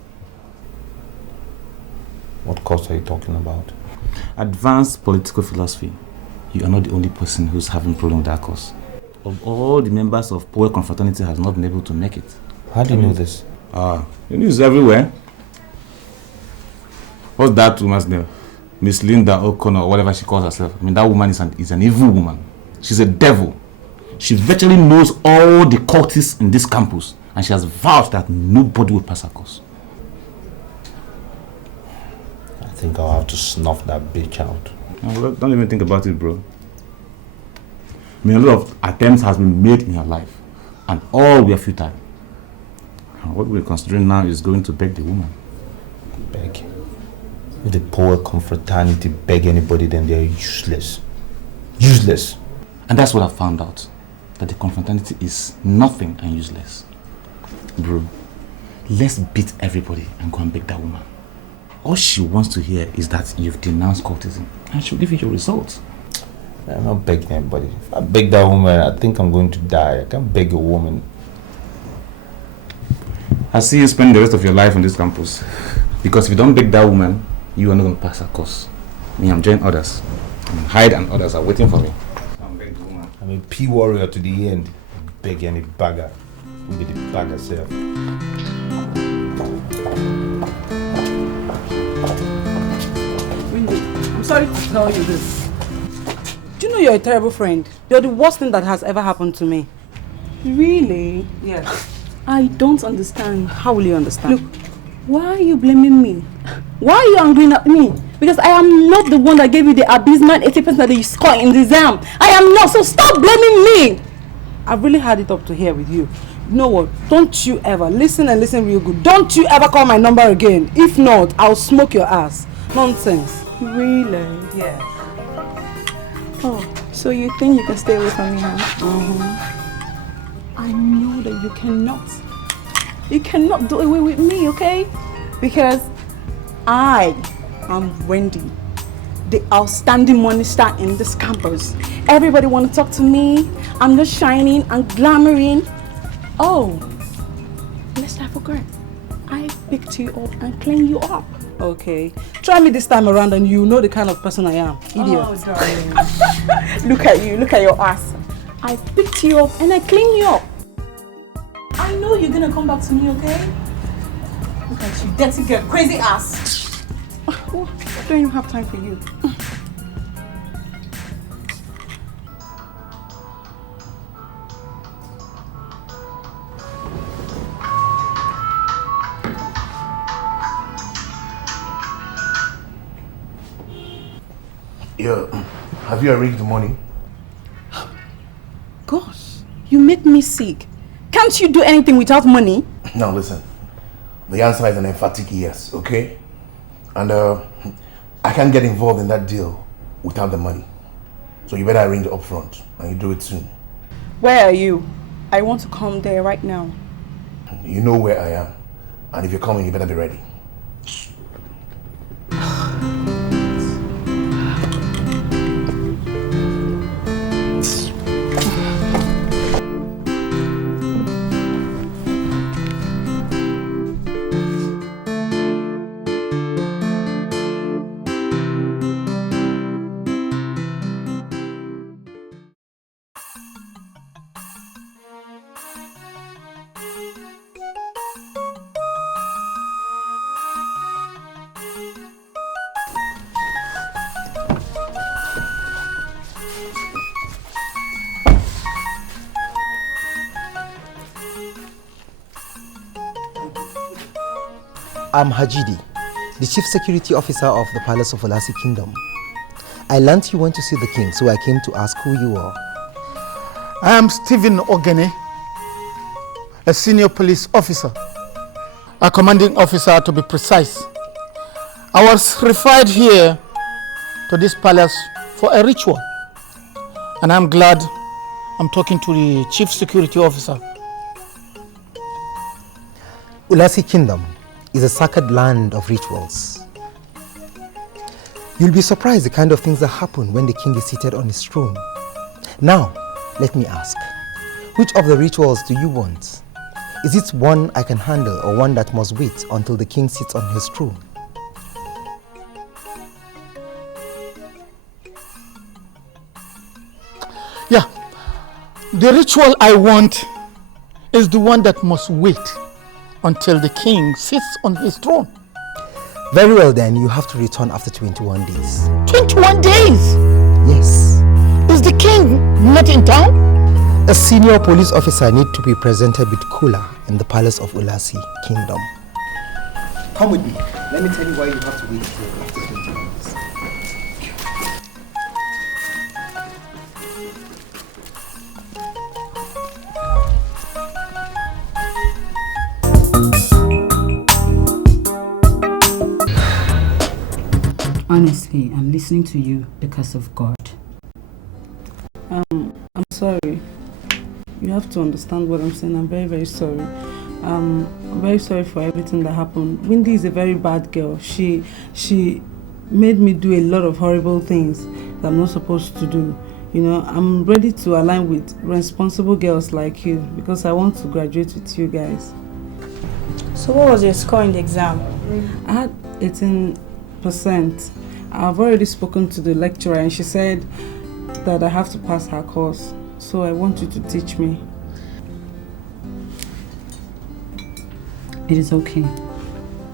What course are you talking about? Advanced political philosophy. You are not the only person who's having problem with that course. Of all the members of Power Confrontation has not been able to make it. How do you know this? The news everywhere. What's that woman's name? Miss Linda O'Connor, or whatever she calls herself. I mean, that woman is an evil woman. She's a devil. She virtually knows all the cultists in this campus, and she has vowed that nobody will pass her course. I think I'll have to snuff that bitch out. No, don't even think about it, bro. I mean, a lot of attempts has been made in your life, and all were futile. And what we're considering now is going to beg the woman. Beg? If the Power Confraternity beg anybody, then they're useless. Useless. And that's what I found out. That the confraternity is nothing and useless. Bro, let's beat everybody and go and beg that woman. All she wants to hear is that you've denounced cultism, and she'll give you your results. I'm not begging anybody. If I beg that woman, I think I'm going to die. I can't beg a woman. I see you spend the rest of your life on this campus. Because if you don't beg that woman, you are not going to pass her course. Me, I'm joining others. Hyde and others are waiting for me. I'm a P warrior to the end. Beg any bagger. Who be the bagger self? Windy, I'm sorry to tell you this. Do you know you're a terrible friend? You're the worst thing that has ever happened to me. Really? Yes. I don't understand. How will you understand? Look, why are you blaming me? Why are you angry at me? Because I am not the one that gave you the abysmal 80% that you scored in the exam. I am not, so stop blaming me. I've really had it up to here with you. You know what? Don't you ever, listen and listen real good. Don't you ever call my number again. If not, I'll smoke your ass. Nonsense. Really? Yeah. Oh, so you think you can stay away from me, huh? I know that you cannot. You cannot do away with me, okay? Because I am Wendy, the outstanding money star in this campus. Everybody want to talk to me. I'm just shining and glamoring. Oh, lest I forget, I picked you up and cleaned you up. Okay, try me this time around and you know the kind of person I am. Idiot. Oh, darling. Look at you, look at your ass. I picked you up and I cleaned you up. I know you're gonna come back to me, okay? Look at you, dirty girl, crazy ass. Oh, I don't even have time for you. Yeah, have you arranged the money? Gosh, you make me sick. Can't you do anything without money? Now listen, the answer is an emphatic yes, okay? And I can't get involved in that deal without the money. So you better arrange it up front, and you do it soon. Where are you? I want to come there right now. You know where I am. And if you're coming, you better be ready. I'm Hajidi, the Chief Security Officer of the Palace of Ulasi Kingdom. I learned you went to see the king, so I came to ask who you are. I am Stephen Ogene, a senior police officer, a commanding officer to be precise. I was referred here to this palace for a ritual, and I'm glad I'm talking to the Chief Security Officer. Ulasi Kingdom is a sacred land of rituals. You'll be surprised the kind of things that happen when the king is seated on his throne. Now, let me ask, which of the rituals do you want? Is it one I can handle or one that must wait until the king sits on his throne? Yeah, the ritual I want is the one that must wait until the king sits on his throne. Very well then, you have to return after 21 days. 21 days? Yes. Is the king not in town? A senior police officer needs to be presented with Kula in the palace of Ulasi Kingdom. Come with me. Let me tell you why you have to wait here after 21 days. Honestly, I'm listening to you because of God. I'm sorry. You have to understand what I'm saying. I'm very, very sorry. I'm very sorry for everything that happened. Wendy is a very bad girl. She made me do a lot of horrible things that I'm not supposed to do. You know, I'm ready to align with responsible girls like you because I want to graduate with you guys. So what was your score in the exam? I had 18%. I've already spoken to the lecturer and she said that I have to pass her course. So I want you to teach me. It is okay.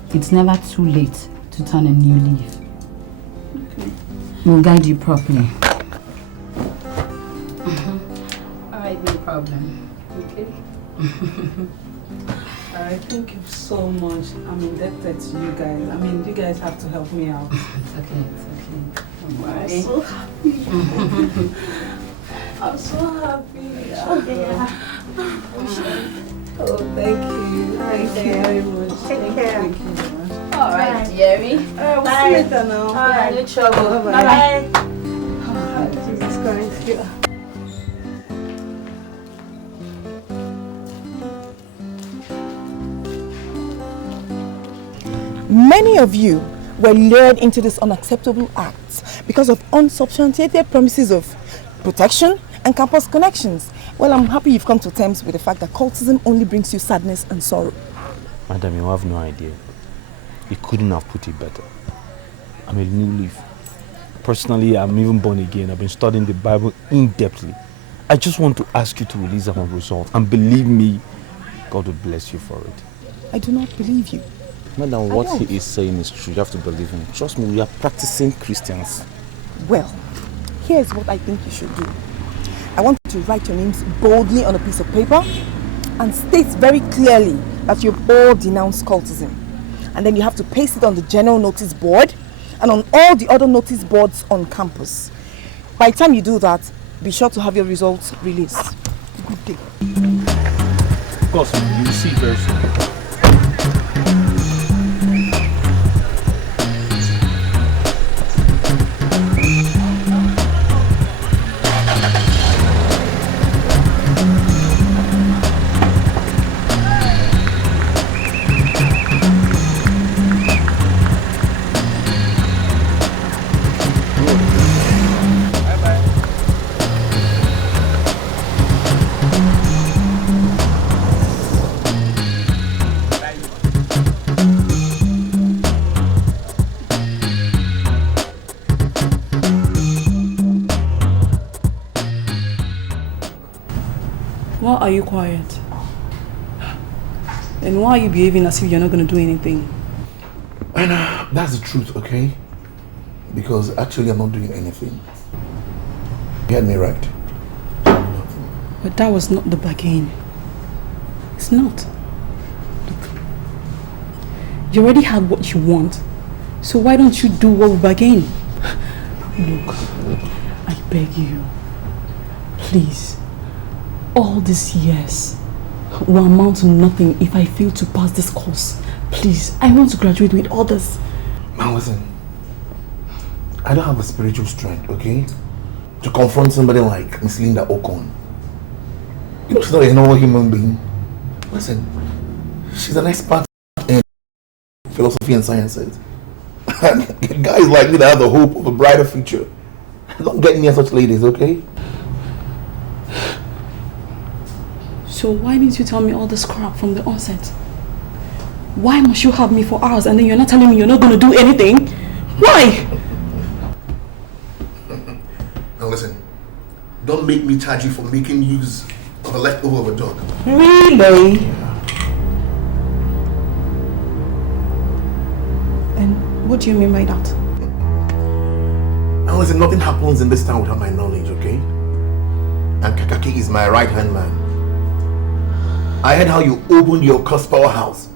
It's never too late to turn a new leaf. Okay. We'll guide you properly. Alright, no problem. Okay. Alright, thank you so much. I'm indebted to you guys. I mean, you guys have to help me out. It's okay, it's okay. I'm so happy. I'm so happy. Yeah. Oh, thank you. Thank you very much. Thank you very much. Alright, dearie. We'll see you later now. Alright, no trouble. Bye-bye. Bye-bye. Jesus Christ. Yeah. Many of you were lured into this unacceptable act because of unsubstantiated promises of protection and campus connections. Well, I'm happy you've come to terms with the fact that cultism only brings you sadness and sorrow. Madam, you have no idea. You couldn't have put it better. I'm a new leaf. Personally, I'm even born again. I've been studying the Bible in-depthly. I just want to ask you to release our results. And believe me, God will bless you for it. I do not believe you. Madam, what he is saying is true. You have to believe him. Trust me, we are practicing Christians. Well, here's what I think you should do. I want you to write your names boldly on a piece of paper and state very clearly that you've all denounced cultism. And then you have to paste it on the general notice board and on all the other notice boards on campus. By the time you do that, be sure to have your results released. Good day. Of course, you will see very soon. Why are you quiet? And why are you behaving as if you're not going to do anything? I know, that's the truth, okay? Because actually I'm not doing anything. You had me right. But that was not the bargain. It's not. Look, You already have what you want. So why don't you do what we bargain? Look, I beg you. Please. All these years will amount to nothing if I fail to pass this course. Please, I want to graduate with others. Man, listen. I don't have the spiritual strength, okay? To confront somebody like Miss Linda Okon. You know, she's not a normal human being. Listen, she's an expert in philosophy and sciences. Guys like me that have the hope of a brighter future. Don't get near such ladies, okay? So why didn't you tell me all this crap from the onset? Why must you have me for hours and then you're not telling me you're not going to do anything? Why? Now listen, don't make me charge you for making use of a leftover of a dog. Really? And what do you mean by that? Now listen, nothing happens in this town without my knowledge, okay? And Kakaki is my right-hand man. I heard how you opened your cursed powerhouse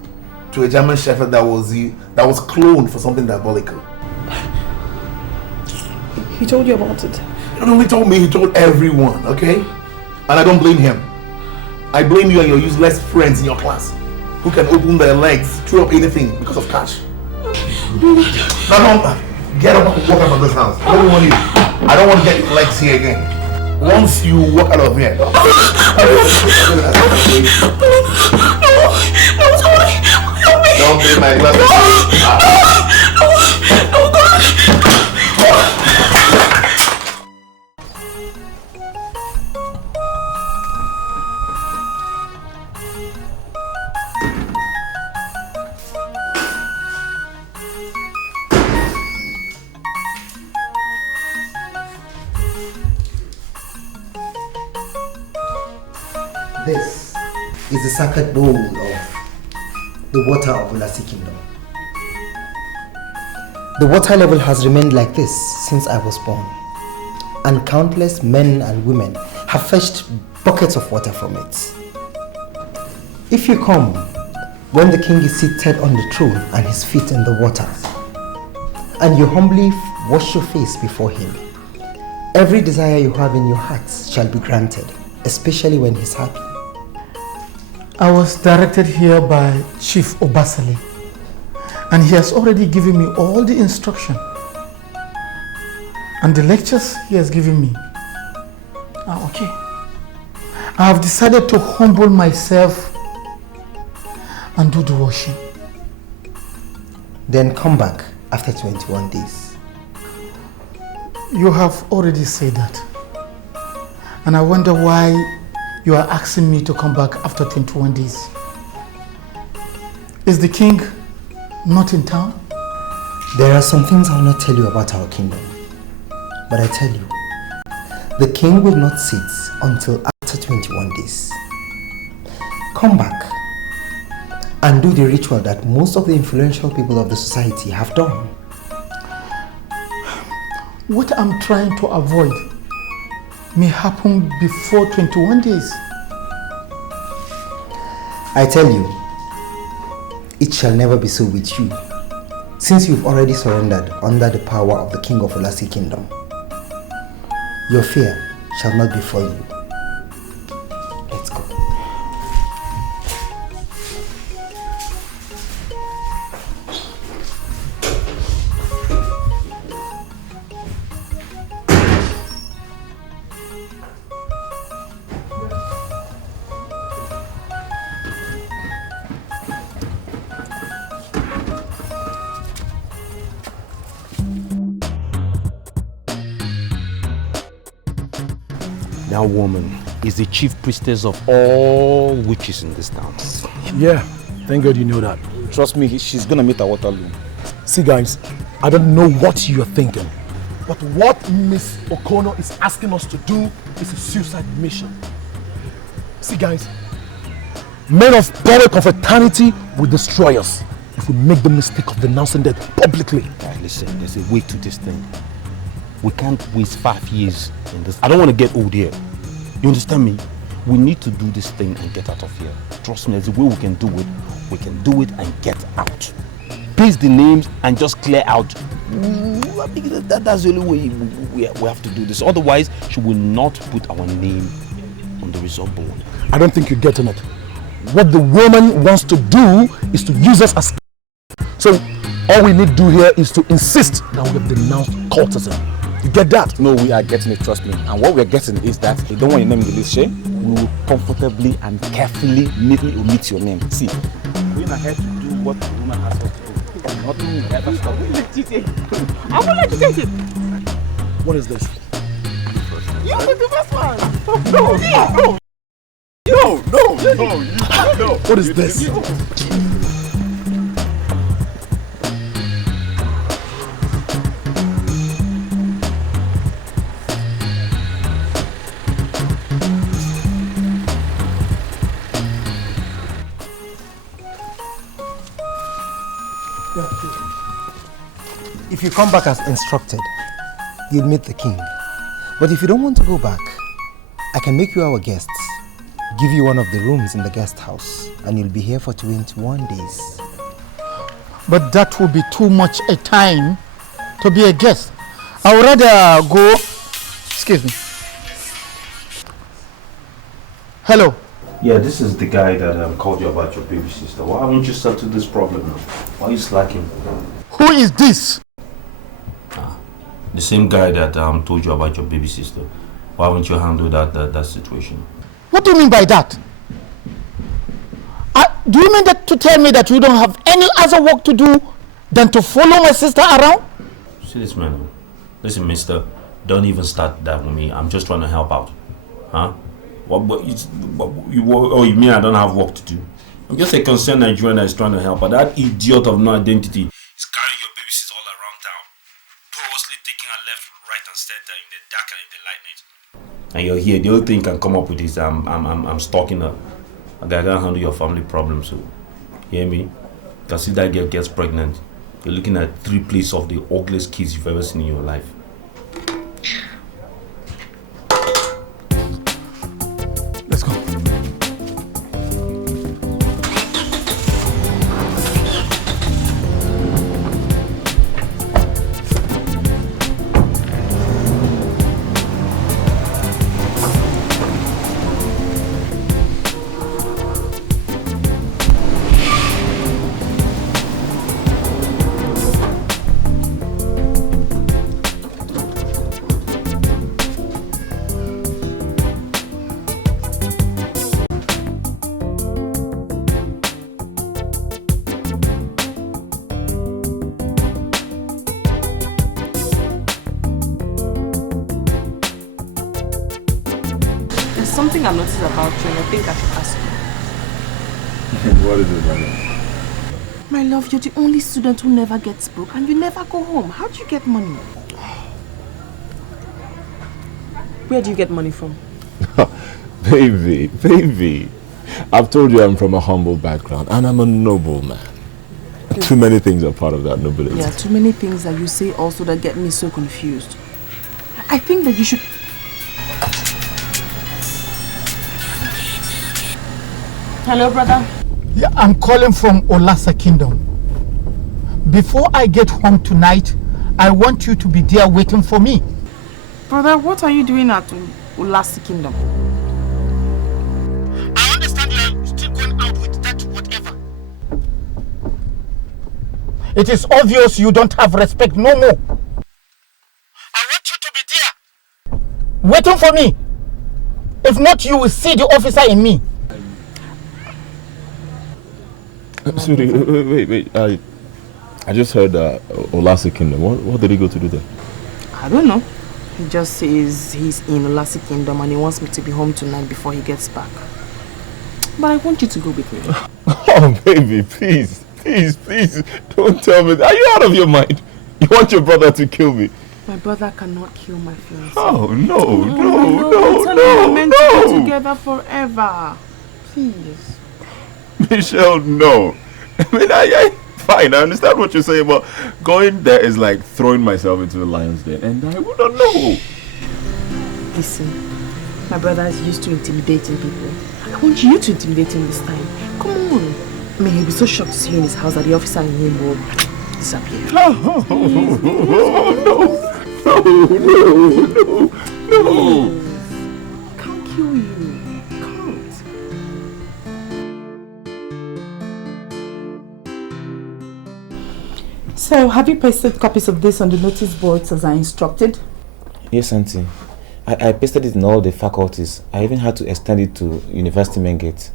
to a German shepherd that was cloned for something diabolical. He told you about it? He not only told me, he told everyone, okay? And I don't blame him. I blame you and your useless friends in your class who can open their legs, throw up anything because of cash. Now don't get up and walk out of this house. I don't want you. I don't want to get your legs here again. Once you walk out of here. Don't be my glasses. This is the sacred bowl of the water of Ulasi Kingdom. The water level has remained like this since I was born, and countless men and women have fetched buckets of water from it. If you come when the king is seated on the throne and his feet in the water, and you humbly wash your face before him, every desire you have in your heart shall be granted, especially when he's happy. I was directed here by Chief Obasale, and he has already given me all the instruction and the lectures he has given me are okay. I have decided to humble myself and do the washing. Then come back after 21 days. You have already said that, and I wonder why you are asking me to come back after 21 days. Is the king not in town? There are some things I will not tell you about our kingdom. But I tell you, the king will not sit until after 21 days. Come back and do the ritual that most of the influential people of the society have done. What I'm trying to avoid may happen before 21 days. I tell you, it shall never be so with you, since you've already surrendered under the power of the king of Ulasi Kingdom. Your fear shall not befall you. Let's go. That woman is the chief priestess of all witches in this town. Yeah, thank God you know that. Trust me, she's gonna meet her Waterloo. See guys, I don't know what you're thinking, but what Miss Okono is asking us to do is a suicide mission. See guys, men of power confraternity will destroy us if we make the mistake of denouncing them publicly. Right, listen, there's a way to this thing. We can't waste 5 years in this. I don't want to get old here. You understand me? We need to do this thing and get out of here. Trust me, there's a way we can do it. We can do it and get out. paste the names and just clear out. I think that's the only way we have to do this. Otherwise, she will not put our name on the result board. I don't think you're getting it. What the woman wants to do is to use us as... So all we need to do here is to insist that we have denounced cultism. You get that? No, we are getting it, trust me. And what we're getting is that you don't want your name in the list, Shay. We will comfortably and carefully, neatly omit your name. See, going ahead to do what the woman has us to do. Nothing will ever stop you. I will let you take it. What is this? You took the first one. No. What is this? If you come back as instructed, you'll meet the king. But if you don't want to go back, I can make you our guests, give you one of the rooms in the guest house, and you'll be here for 21 days. But that will be too much a time to be a guest. I would rather go... Excuse me. Hello. Yeah, this is the guy that called you about your baby sister. Why haven't you settled this problem now? Why are you slacking? Who is this? The same guy that told you about your baby sister. Why haven't you handled that situation? What do you mean by that? Do you mean that to tell me that you don't have any other work to do than to follow my sister around? See this man. Listen, mister, don't even start that with me. I'm just trying to help out. Huh? You mean I don't have work to do? I'm just a concerned Nigerian that is trying to help out. That idiot of no identity is carrying your baby sister all around town, purposely taking her left, right, and center in the dark and in the lightning. And you're here. The only thing you can come up with is I'm stalking her. I can't handle your family problems. So, you hear me? Because if that girl gets pregnant, you're looking at 3 plays of the ugliest kids you've ever seen in your life. Let's go. Something I noticed about you and I think I should ask you. What is it, brother? My love, you're the only student who never gets broke and you never go home. How do you get money? Where do you get money from? Baby. I've told you I'm from a humble background and I'm a noble man. Too many things are part of that nobility. Yeah, too many things that you say also that get me so confused. I think that you should... Hello, brother. Yeah, I'm calling from Olasa Kingdom. Before I get home tonight, I want you to be there waiting for me. Brother, what are you doing at Olasa Kingdom? I understand you're still going out with that whatever. It is obvious you don't have respect no more. I want you to be there, waiting for me. If not, you will see the officer in me. Sweetie, wait. I just heard Olasa Kingdom. What did he go to do there? I don't know. He just says he's in Olasa Kingdom and he wants me to be home tonight before he gets back. But I want you to go with me. Oh, baby, please. Don't tell me that. Are you out of your mind? You want your brother to kill me? My brother cannot kill my fiancé. Oh, no. We're meant to be together forever. Please. Michele, no. I mean, fine, I understand what you're saying, but going there is like throwing myself into a lion's den, and I would not know. Listen, my brother is used to intimidating people. I want you to intimidate him this time. Come on. I mean, he'll be so shocked to see you in his house that the officer in him will disappear. No. Can't kill you. Can't. So, have you pasted copies of this on the notice boards as I instructed? Yes, Auntie. I pasted it in all the faculties. I even had to extend it to University Main Gate.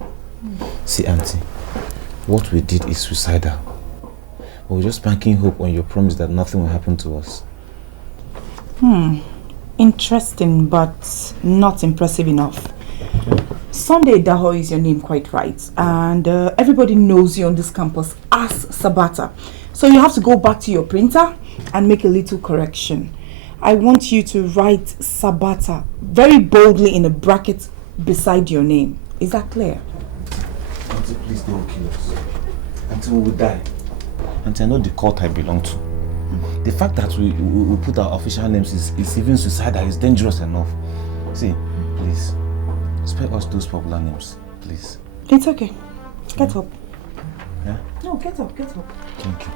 See, Auntie, what we did is suicidal. We're just banking hope on your promise that nothing will happen to us. Interesting, but not impressive enough. Sunday Daho is your name, quite right. And everybody knows you on this campus as Sabata. So you have to go back to your printer and make a little correction. I want you to write Sabata very boldly in a bracket beside your name. Is that clear? Auntie, please don't kill us. Until we will die. Auntie, I know the cult I belong to. The fact that we put our official names is even suicidal, is dangerous enough. See, please, spare us those popular names, please. It's okay. Get up. Yeah? No, get up, get up. Thank you.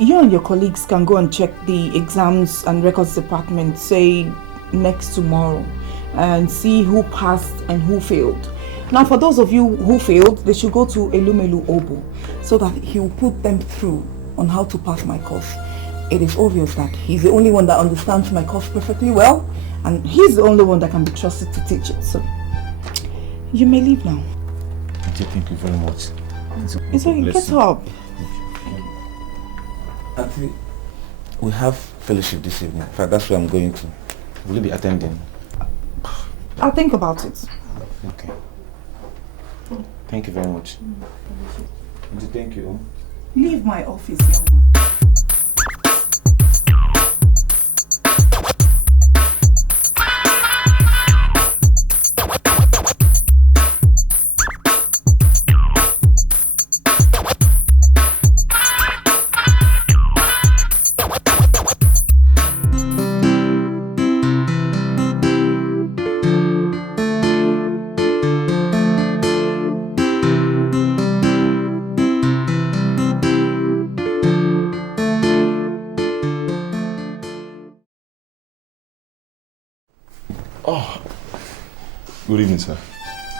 You and your colleagues can go and check the exams and records department, say next tomorrow, and see who passed and who failed. Now, for those of you who failed, they should go to Elumelu Obo so that he will put them through on how to pass my course. It is obvious that he's the only one that understands my course perfectly well, and he's the only one that can be trusted to teach it. So, you may leave now. Thank you very much. It's okay, get up. Auntie, we have fellowship this evening. In fact, that's where I'm going to. Will you be attending? I'll think about it. Okay. Thank you very much. Thank you. Leave my office, young man. Good evening, sir.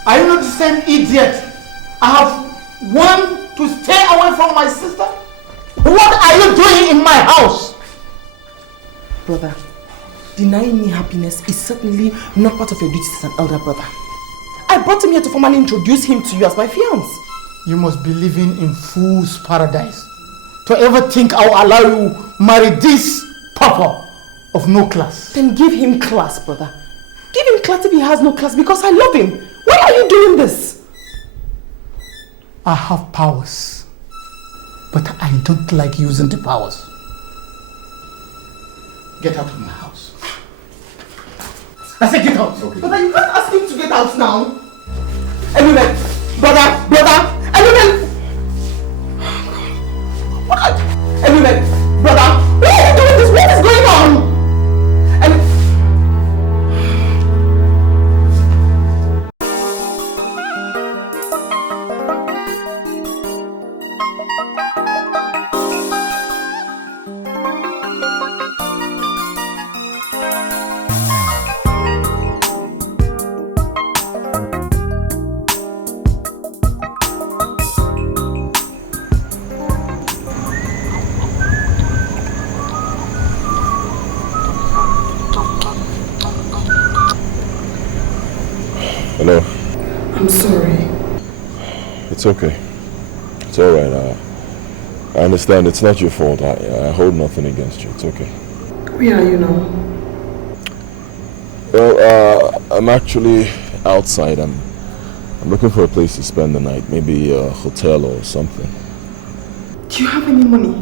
Are you not the same idiot? I have one to stay away from my sister? What are you doing in my house? Brother, denying me happiness is certainly not part of your duties as an elder brother. I brought him here to formally introduce him to you as my fiancé. You must be living in fool's paradise to ever think I'll allow you marry this papa of no class. Then give him class, brother. Give him class if he has no class, because I love him. Why are you doing this? I have powers, but I don't like using the powers. Get out of my house. I said get out. Okay. Brother, you can't ask him to get out now. Everyone, brother, everyone. What? Everyone, brother, why are you doing this? What is going on? Hello. I'm sorry. It's okay. It's all right. I understand. It's not your fault. I hold nothing against you. It's okay. Where are you now? Well, I'm actually outside. I'm looking for a place to spend the night. Maybe a hotel or something. Do you have any money?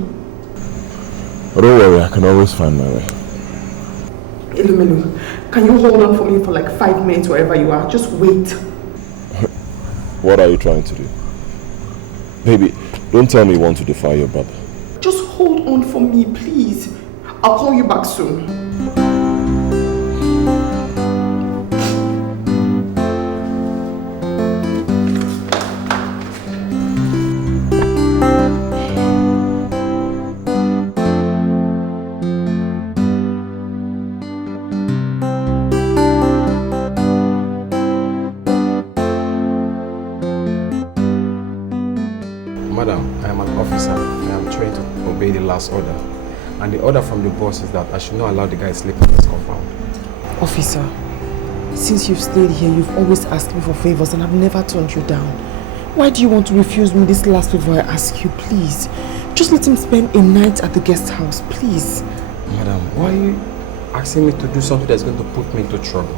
But don't worry. I can always find my way. Elumelu, can you hold on for me for like 5 minutes wherever you are? Just wait. What are you trying to do? Baby, don't tell me you want to defy your brother. Just hold on for me, please. I'll call you back soon. Madam, I am an officer. I am trained to obey the last order. And the order from the boss is that I should not allow the guy to sleep in this compound. Officer, since you've stayed here, you've always asked me for favors and I've never turned you down. Why do you want to refuse me this last favor I ask you, please? Just let him spend a night at the guest house, please. Madam, why are you asking me to do something that's going to put me into trouble?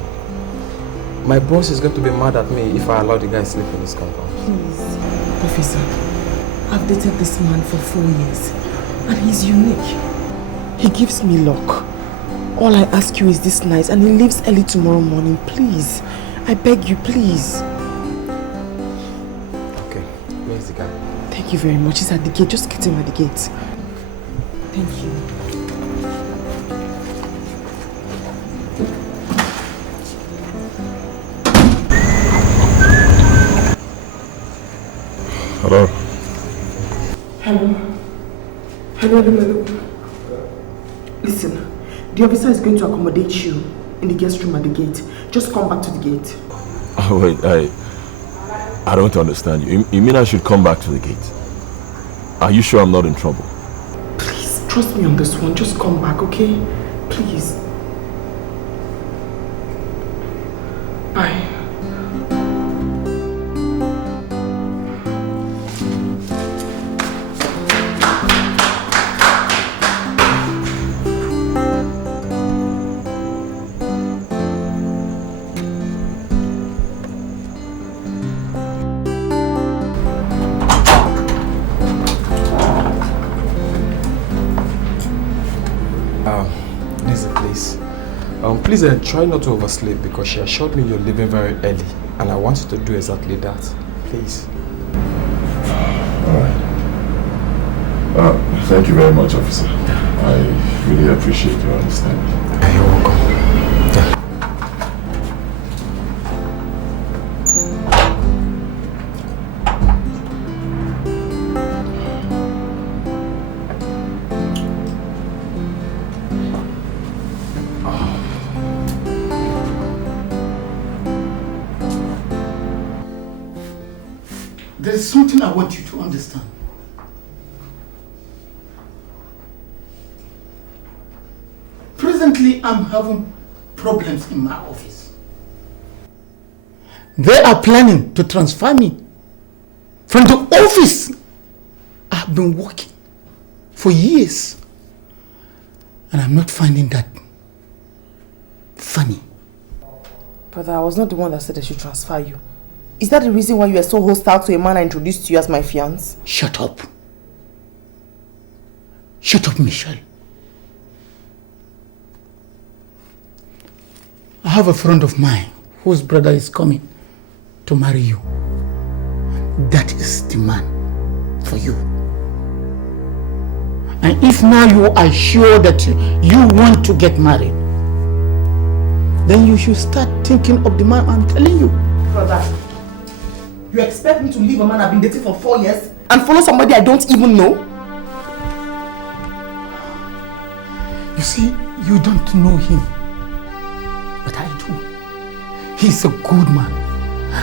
My boss is going to be mad at me if I allow the guy to sleep in this compound. Please. Officer, I've dated this man for 4 years and he's unique. He gives me luck. All I ask you is this night and he leaves early tomorrow morning. Please. I beg you, please. Okay, where's the guy? Thank you very much. He's at the gate. Just get him at the gate. Thank you. Hello. Hello. Hello. Listen, the officer is going to accommodate you in the guest room at the gate. Just come back to the gate. Oh, wait, I don't understand you. You mean I should come back to the gate? Are you sure I'm not in trouble? Please, trust me on this one. Just come back, okay? Please. Bye. Please try not to oversleep because she assured me you're leaving very early and I want you to do exactly that. Please. Alright. Thank you very much, officer. I really appreciate your understanding. You're welcome. There is something I want you to understand. Presently, I'm having problems in my office. They are planning to transfer me from the office I've been working for years. And I'm not finding that funny. Brother, I was not the one that said I should transfer you. Is that the reason why you are so hostile to a man I introduced to you as my fiancé? Shut up. Shut up, Michele. I have a friend of mine whose brother is coming to marry you. That is the man for you. And if now you are sure that you want to get married, then you should start thinking of the man I'm telling you. Brother, you expect me to leave a man I've been dating for 4 years and follow somebody I don't even know? You see, you don't know him, but I do. He's a good man,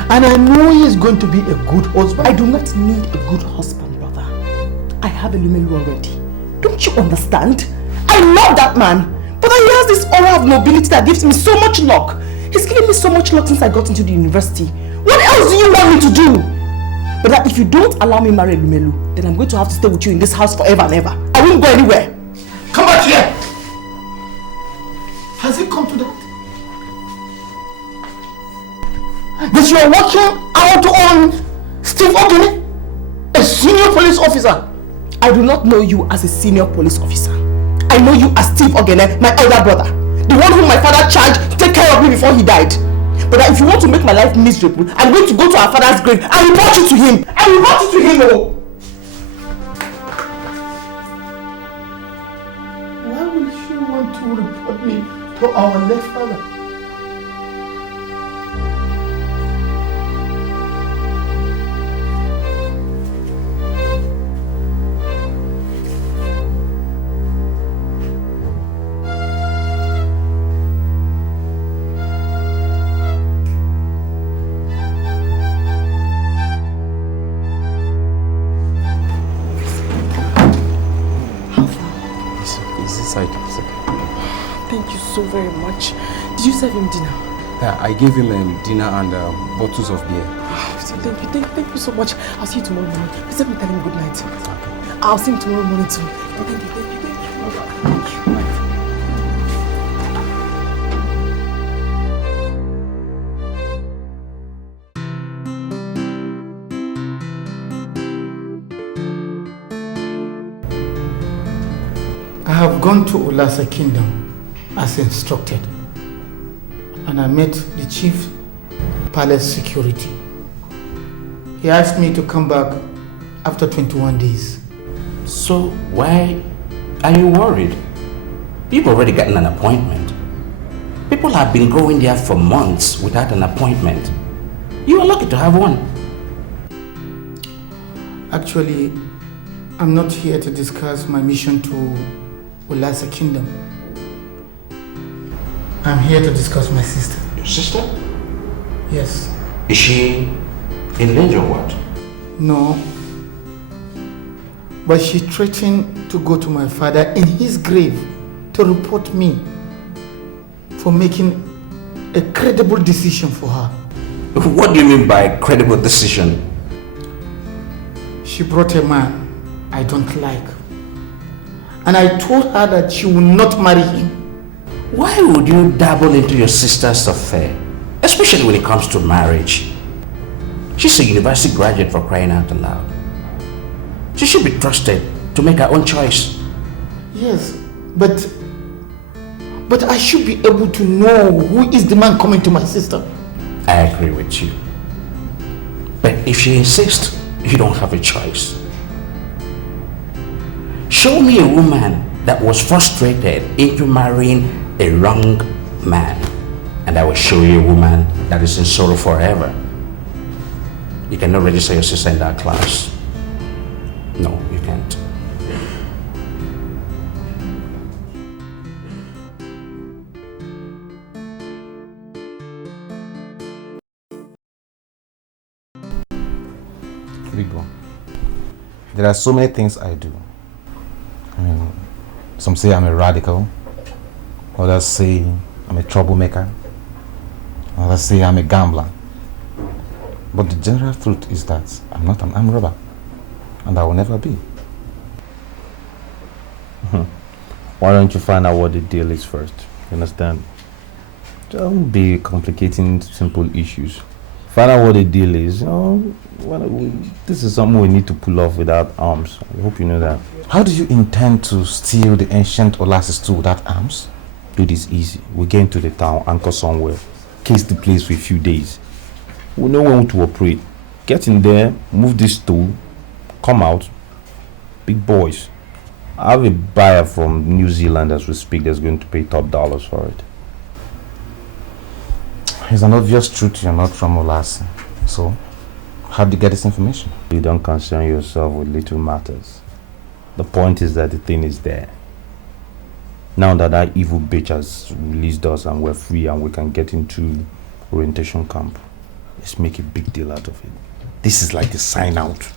and I know he's going to be a good husband. I do not need a good husband, brother. I have a Lumelu already. Don't you understand? I love that man, but he has this aura of nobility that gives me so much luck. He's given me so much luck since I got into the university. What else do you want me to do? But if you don't allow me to marry Lumelu, then I'm going to have to stay with you in this house forever and ever. I won't go anywhere. Come back here! Has it come to that? That you are working out on Steve Ogene, a senior police officer? I do not know you as a senior police officer. I know you as Steve Ogene, my elder brother. The one whom my father charged to take care of me before he died. But if you want to make my life miserable, I'm going to go to our father's grave and report you to him. I will report you to him, oh! Why would she want to report me to our late father? inside. It's okay. Thank you so very much. Did you serve him dinner? Yeah, I gave him dinner and bottles of beer. Thank you so much. I'll see you tomorrow morning. Please let me tell him good night. Okay. I'll see him tomorrow morning too. Thank you. I have gone to Ulasa Kingdom as instructed, and I met the chief palace security. He asked me to come back after 21 days. So why are you worried? You've already gotten an appointment. People have been going there for months without an appointment. You are lucky to have one. Actually, I'm not here to discuss my mission to Ulasa Kingdom. I'm here to discuss my sister. Your sister? Yes. Is she in danger or what? No. But she threatened to go to my father in his grave to report me for making a credible decision for her. What do you mean by credible decision? She brought a man I don't like. And I told her that she will not marry him. Why would you dabble into your sister's affair? Especially when it comes to marriage. She's a university graduate, for crying out loud. She should be trusted to make her own choice. Yes, but I should be able to know who is the man coming to my sister. I agree with you. But if she insists, you don't have a choice. Show me a woman that was frustrated into marrying a wrong man, and I will show you a woman that is in sorrow forever. You cannot register your sister in that class. No, you can't. Big boy, there are so many things I do. I mean, some say I'm a radical, others say I'm a troublemaker, others say I'm a gambler. But the general truth is that I'm not an armed robber, and I will never be. Why don't you find out what the deal is first? You understand? Don't be complicating simple issues. Find out what the deal is. You know, this is something we need to pull off without arms. I hope you know that. How do you intend to steal the ancient Olasis tool without arms? Do this easy. We get into the town, anchor somewhere, case the place for a few days. We know when to operate. Get in there, move this tool, come out. Big boys. I have a buyer from New Zealand as we speak that's going to pay top dollars for it. It's an obvious truth you're not from Olasi. So, how did you get this information? You don't concern yourself with little matters. The point is that the thing is there. Now that evil bitch has released us and we're free and we can get into orientation camp, let's make a big deal out of it. This is like a sign out.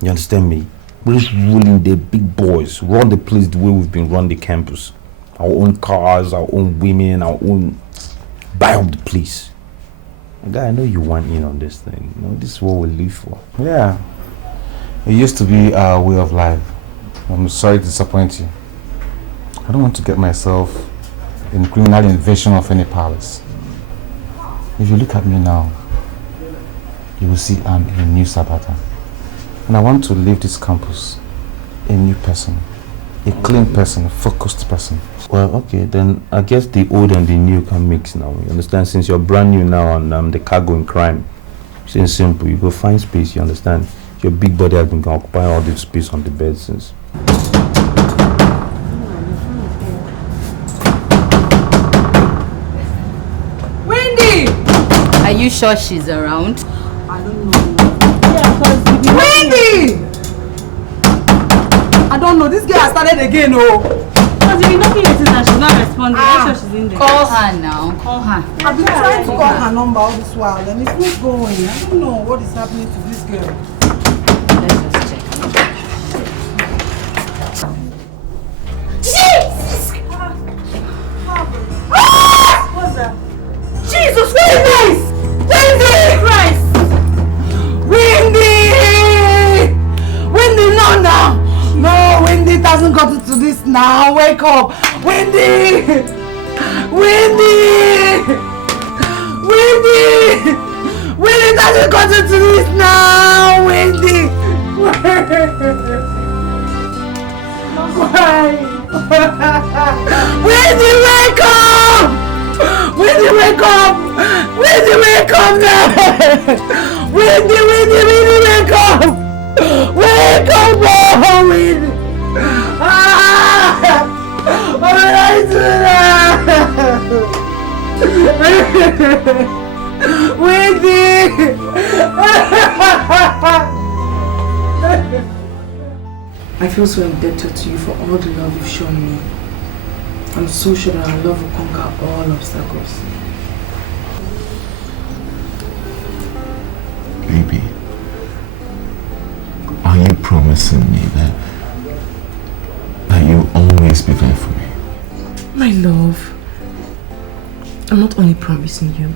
You understand me? We're just ruling the big boys, run the place the way we've been running the campus. Our own cars, our own women, our own... Buy up the place. Guy, I know you want in on this thing. You know, this is what we live for. Yeah. It used to be our way of life. I'm sorry to disappoint you. I don't want to get myself in criminal invasion of any palace. If you look at me now, you will see I'm a new Sabata. And I want to leave this campus a new person. A clean person, a focused person. Well, okay, then I guess the old and the new can mix now. You understand? Since you're brand new now and the cargo in crime, it's simple. You go find space, you understand? Your big body has been occupying all the space on the bed since. Wendy! Are you sure she's around? I don't know. Yeah, because Wendy! I don't know. This girl has started again, oh. Because if you're knocking your sister and she's not responding, I'm sure she's in there. Call her now. Call her. I've been trying to call her number all this while and it's not going. I don't know what is happening to this girl. Let's just check. See? gotten to this now? Wake up! Wendy! Wendy! Wendy! Wendy, it hasn't gotten to this now! Wendy! Why? Wendy, wake up! Wendy, wake up! Wendy, wake up now! Wendy, wake up! Wake up now, Wendy! Ah! What did I do now? Wendy! I feel so indebted to you for all the love you've shown me. I'm so sure that our love will conquer all obstacles. Baby, are you promising me that you'll always be there for me? My love, I'm not only promising you,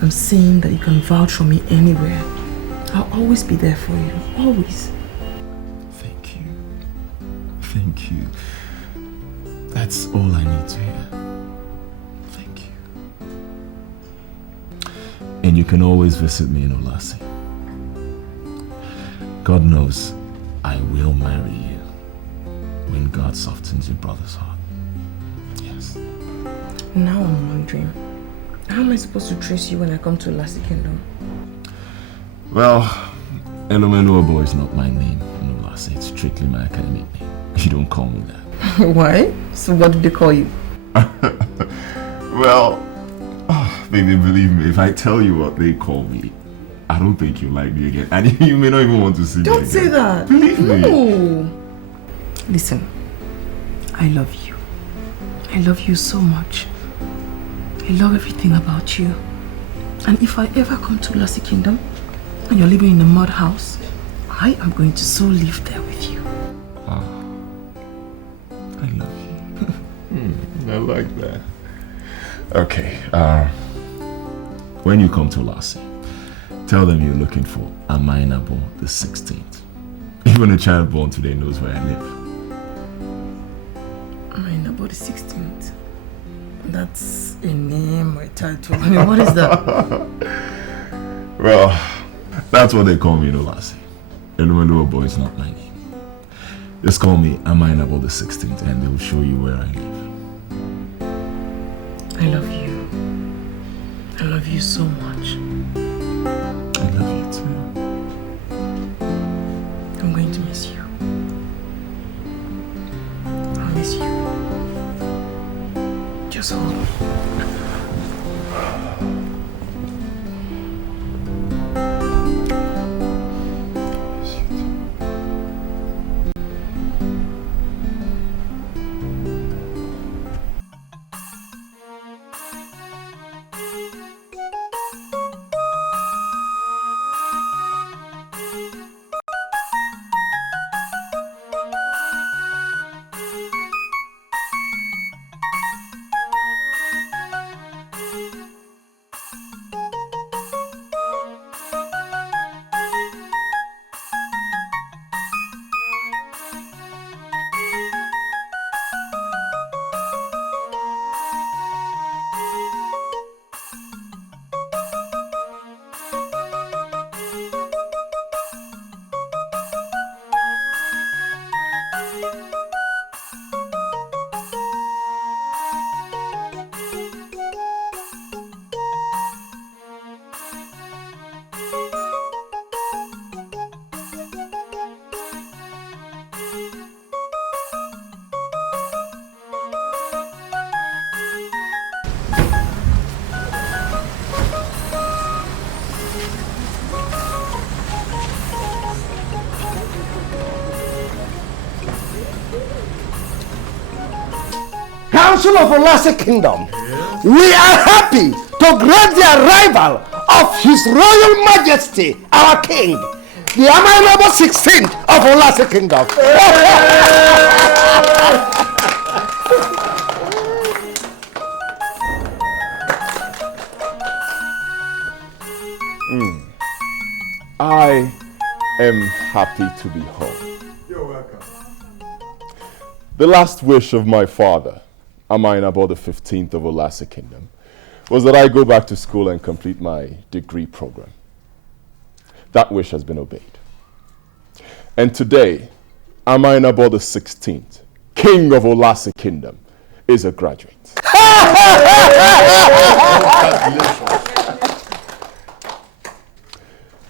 I'm saying that you can vouch for me anywhere. I'll always be there for you, always. Thank you. That's all I need to hear. Thank you. And you can always visit me in Olassi. God knows I will marry you when God softens your brother's heart. Yes. Now I'm wondering, how am I supposed to trace you when I come to Olassi Kingdom? Well, Amainabo is not my name in Olassi. It's strictly my academic name. You don't call me that. Why? So what did they call you? Well, baby, believe me, if I tell you what they call me, I don't think you like me again. And you may not even want to see me again. Don't say that. Believe me. No. Listen, I love you. I love you so much. I love everything about you. And if I ever come to Olassi Kingdom and you're living in a mud house, I am going to so live there with you. I love you. I like that. Okay, when you come to Olassi, tell them you're looking for Amainabo the 16th. Even a child born today knows where I live. Amainabo the 16th? That's a name or a title. I mean, what is that? Well, that's what they call me in Olassi. Amainabo is not my name. Just call me Amainabo the 16th and they will show you where I live. I love you. I love you so much. I love you too. I'm going to miss you. I'll miss you. Just hold me. Council of Olassi Kingdom, we are happy to grant the arrival of His Royal Majesty, our King, the Amainabo 16th of Olassi Kingdom. I am happy to be home. You're welcome. The last wish of my father, Amainabo the 15th of Olase Kingdom, was that I go back to school and complete my degree program. That wish has been obeyed. And today, Amainabo the 16th, King of Olase Kingdom, is a graduate.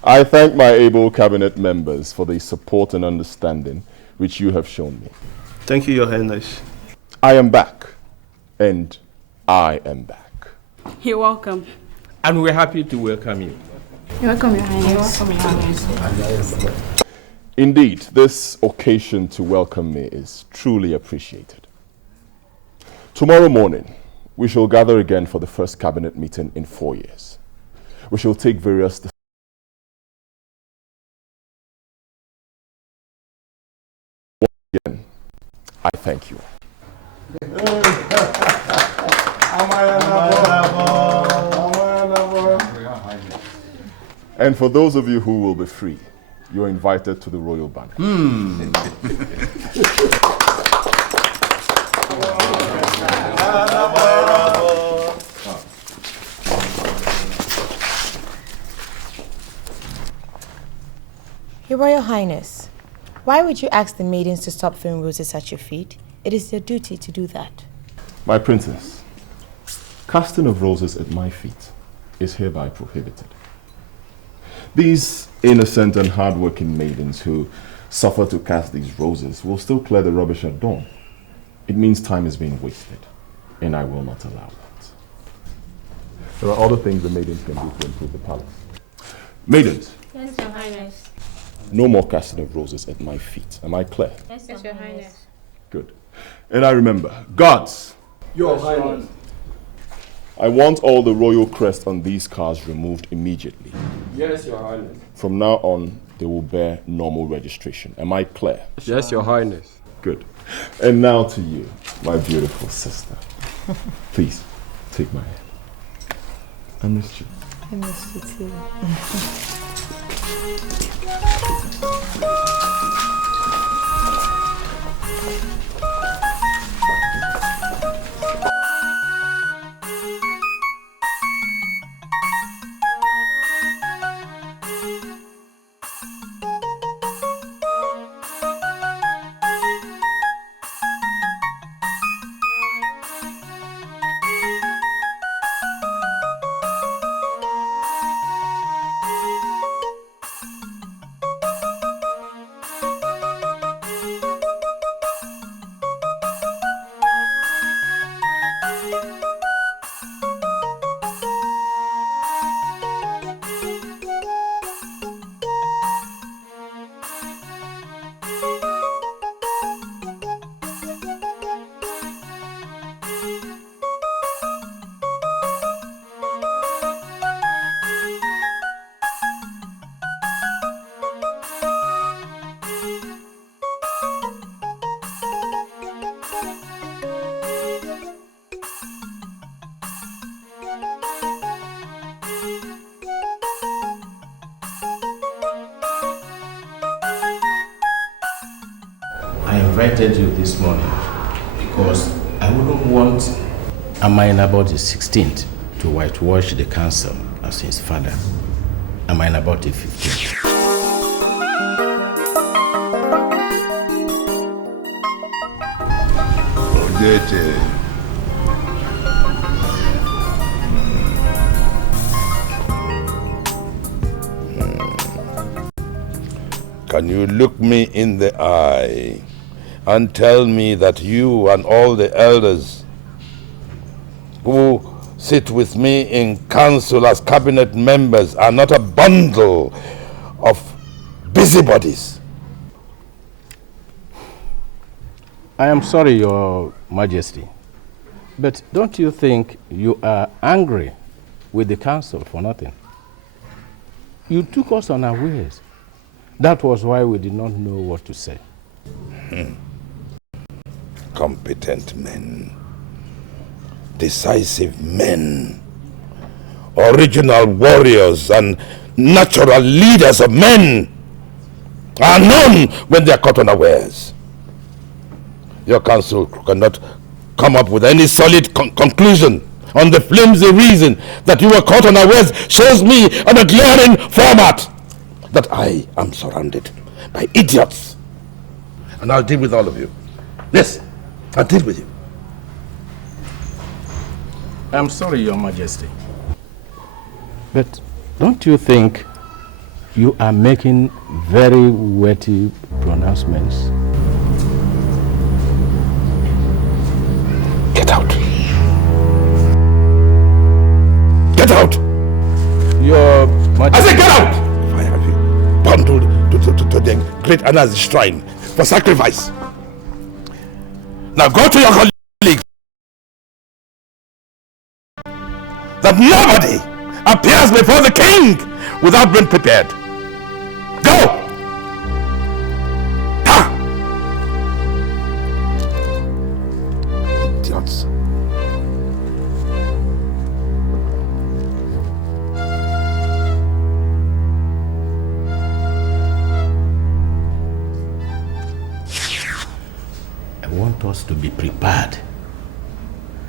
I thank my able cabinet members for the support and understanding which you have shown me. Thank you, Your Highness. I am back, and I am back. You're welcome. And we're happy to welcome you. You're welcome, Your Highness. You're welcome, Your Highness. Indeed, this occasion to welcome me is truly appreciated. Tomorrow morning, we shall gather again for the first cabinet meeting in 4 years. We shall take various decisions. Once again, I thank you. And for those of you who will be free, you're invited to the royal banquet. Your Royal Highness, why would you ask the maidens to stop throwing roses at your feet? It is their duty to do that. My princess, casting of roses at my feet is hereby prohibited. These innocent and hard-working maidens who suffer to cast these roses will still clear the rubbish at dawn. It means time is being wasted, and I will not allow that. There are other things the maidens can do to improve the palace. Maidens! Yes, Your Highness. No more casting of roses at my feet. Am I clear? Yes, Your Highness. Good. And I remember, guards! Your Highness. I want all the royal crest on these cars removed immediately. Yes, Your Highness. From now on, they will bear normal registration. Am I clear? Yes, Your Highness. Good. And now to you, my beautiful sister. Please, take my hand. I missed you. I missed you too. I invited you this morning because I wouldn't want Amainabo the 16th to whitewash the council as his father, Amainabo the 15th. Can you look me in the eye and tell me that you and all the elders who sit with me in council as cabinet members are not a bundle of busybodies? I am sorry, Your Majesty, but don't you think you are angry with the council for nothing? You took us unawares. That was why we did not know what to say. Competent men, decisive men, original warriors and natural leaders of men are known when they are caught unawares. your counsel cannot come up with any solid conclusion on the flimsy reason that you were caught unawares shows me on a glaring format that I am surrounded by idiots. And I'll deal with all of you. Yes, I'll deal with you. I'm sorry, Your Majesty. But don't you think you are making very weighty pronouncements? Get out. Get out! Your Majesty. I say get out! If I have you bundled to the great Anna's shrine for sacrifice. Now go to your colleagues. That nobody appears before the king without being prepared. Go! Ha! Idiots. I want us to be prepared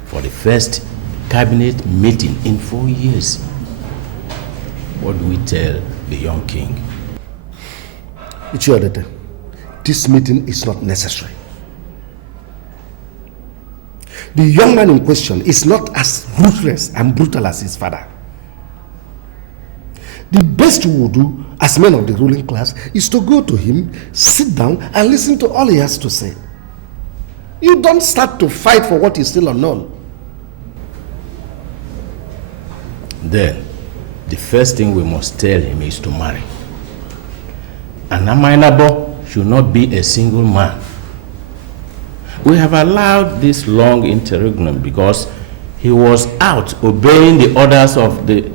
for the first cabinet meeting in 4 years. What do we tell the young king? Michele, this meeting is not necessary. The young man in question is not as ruthless and brutal as his father. The best we will do as men of the ruling class is to go to him, sit down and listen to all he has to say. You don't start to fight for what is still unknown. Then, the first thing we must tell him is to marry. And Amainabo should not be a single man. We have allowed this long interregnum because he was out obeying the orders of the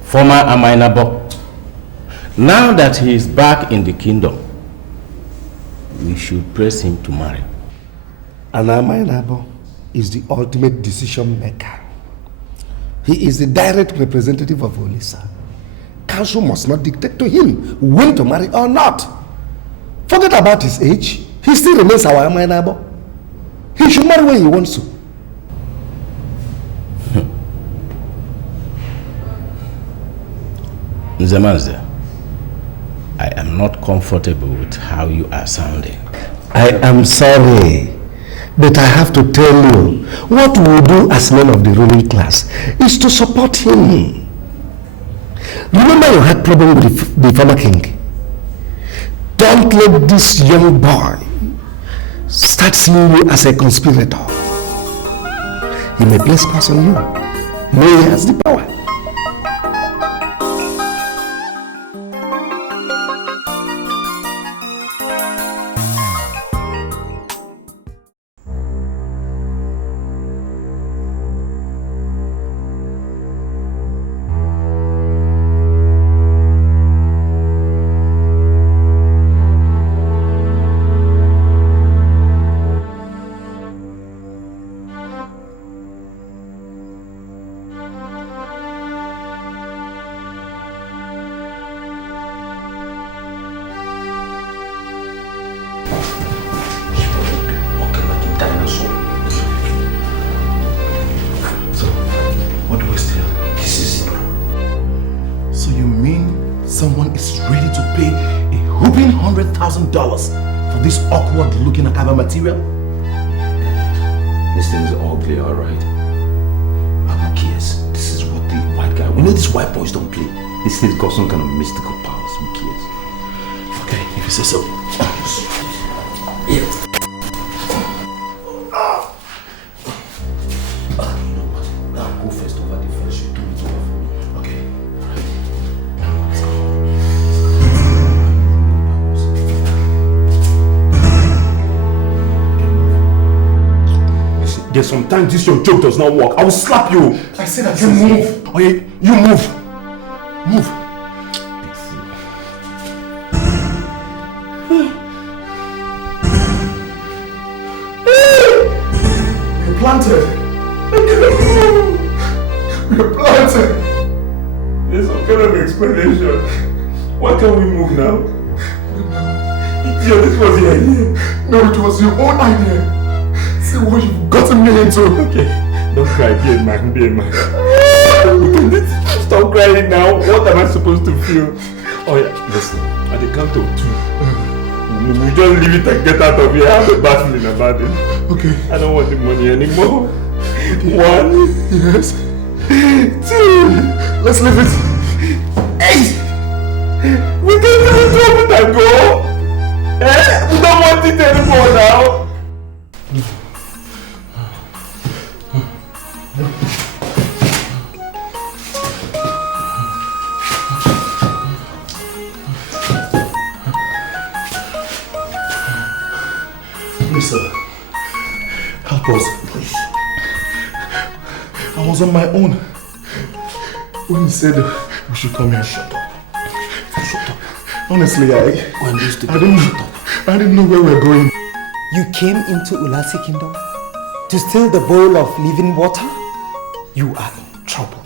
former Amainabo. Now that he is back in the kingdom, we should press him to marry. And Amainabo is the ultimate decision maker. He is the direct representative of Olisa. Council must not dictate to him when to marry or not. Forget about his age. He still remains our Amainabo. He should marry when he wants to. Nzemanze, I am not comfortable with how you are sounding. I am sorry, but I have to tell you, what we do as men of the ruling class is to support him. Remember you had problem with the former king. Don't let this young boy start seeing you as a conspirator. He may place curse on you. May he has the power. For this awkward looking Akaba material? This thing is ugly, alright. Who cares? This is what the white guy. You know these white boys don't play. This thing's got some kind of mystical powers. Who cares? Okay, if you say so. Yeah. Go first over the first. You do it over for me. Okay. Let's go. There's sometimes this your joke does not work. I will slap you. I said that you move. Okay, you move. Move. Big fool. We're planted. We're planted. There's some kind of explanation. Why can't we move now? Yeah, this was your idea. No, it was your own idea. See what you've gotten me into. Okay, don't cry, be a man, be a man. Stop crying now. What am I supposed to feel? Oh yeah, listen, at the count of 2, we just leave it and get out of here. I have a bad feeling about it. Okay. I don't want the money anymore. Okay. 1. Yes. 2. Let's leave it. 8. We can just drop it and go. We don't want it anymore now. Please, sir. Help us, please. I was on my own when you said we should come here. Shut up. Shut up. Honestly, I didn't know where we're going. You came into Ulasi Kingdom to steal the bowl of living water? You are in trouble.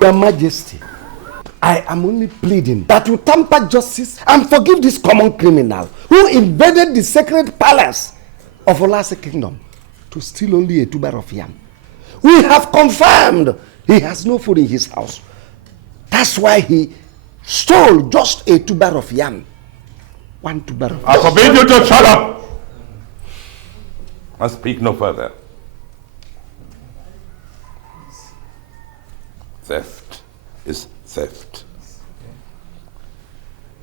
Your Majesty, I am only pleading that you temper justice and forgive this common criminal who invaded the sacred palace of Ulasi Kingdom to steal only a tuber of yam. We have confirmed he has no food in his house. That's why he stole just a tuber of yam. 1 tuber of yam. I forbid you to shut up and speak no further. Theft is theft.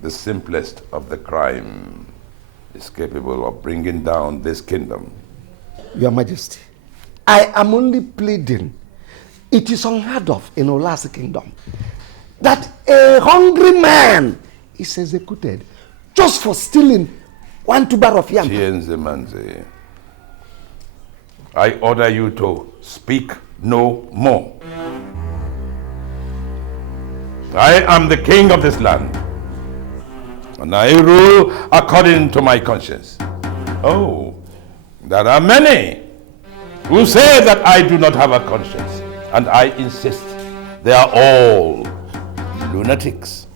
The simplest of the crime is capable of bringing down this kingdom. Your Majesty, I am only pleading. It is unheard of in Ulasi Kingdom that a hungry man is executed just for stealing 1 tuber of yam. Chienzemanze, I order you to speak no more. I am the king of this land, and I rule according to my conscience. Oh, there are many who say that I do not have a conscience, and I insist they are all lunatics.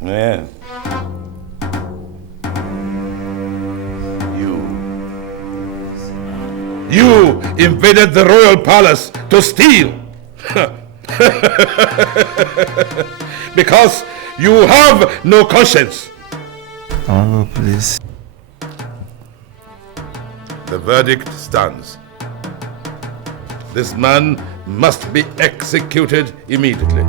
Yeah. You invaded the royal palace to steal. Because you have no conscience. Oh, please. The verdict stands. This man must be executed immediately.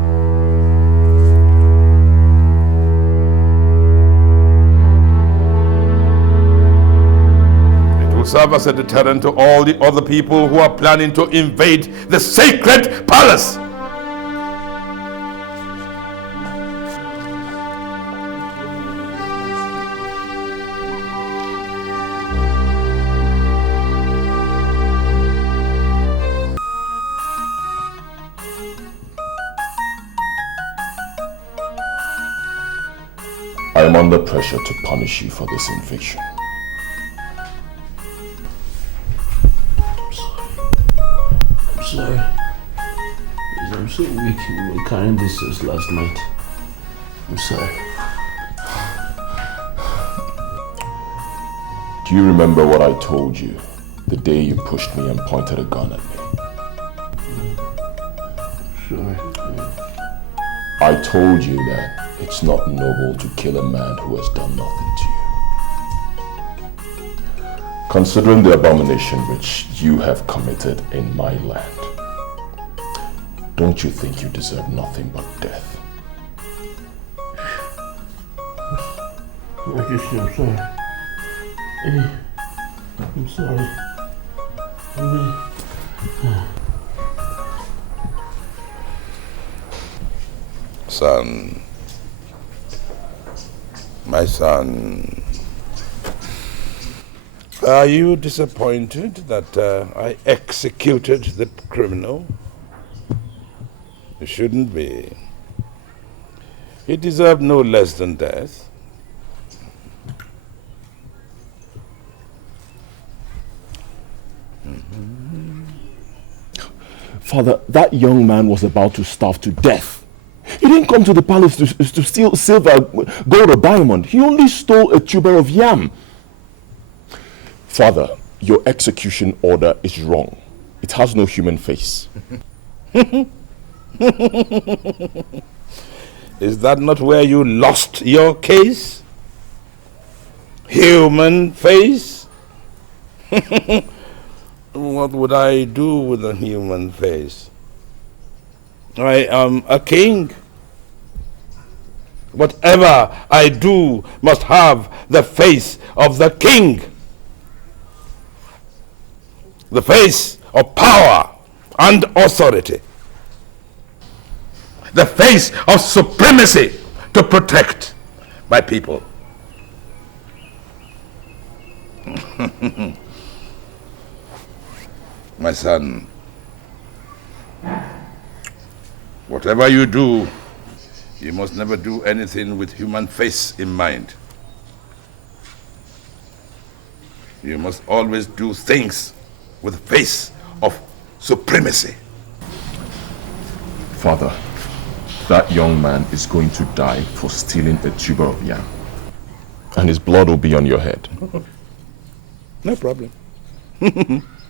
It will serve as a deterrent to all the other people who are planning to invade the sacred palace. I am under pressure to punish you for this invasion. I'm sorry. I'm so weak. We were carrying this since last night. I'm sorry. Do you remember what I told you the day you pushed me and pointed a gun at me? Sorry. I told you that it's not noble to kill a man who has done nothing to you. Considering the abomination which you have committed in my land, don't you think you deserve nothing but death? Majesty, I'm sorry. I'm sorry. Son, my son, are you disappointed that I executed the criminal? You shouldn't be. He deserved no less than death. Father, that young man was about to starve to death. He didn't come to the palace to steal silver, gold, or diamond. He only stole a tuber of yam. Father, your execution order is wrong. It has no human face. Is that not where you lost your case? Human face? What would I do with a human face? I am a king. Whatever I do must have the face of the king. The face of power and authority. The face of supremacy to protect my people. My son, whatever you do, you must never do anything with human face in mind. You must always do things with the face of supremacy. Father, that young man is going to die for stealing a tuber of yam. And his blood will be on your head. No problem.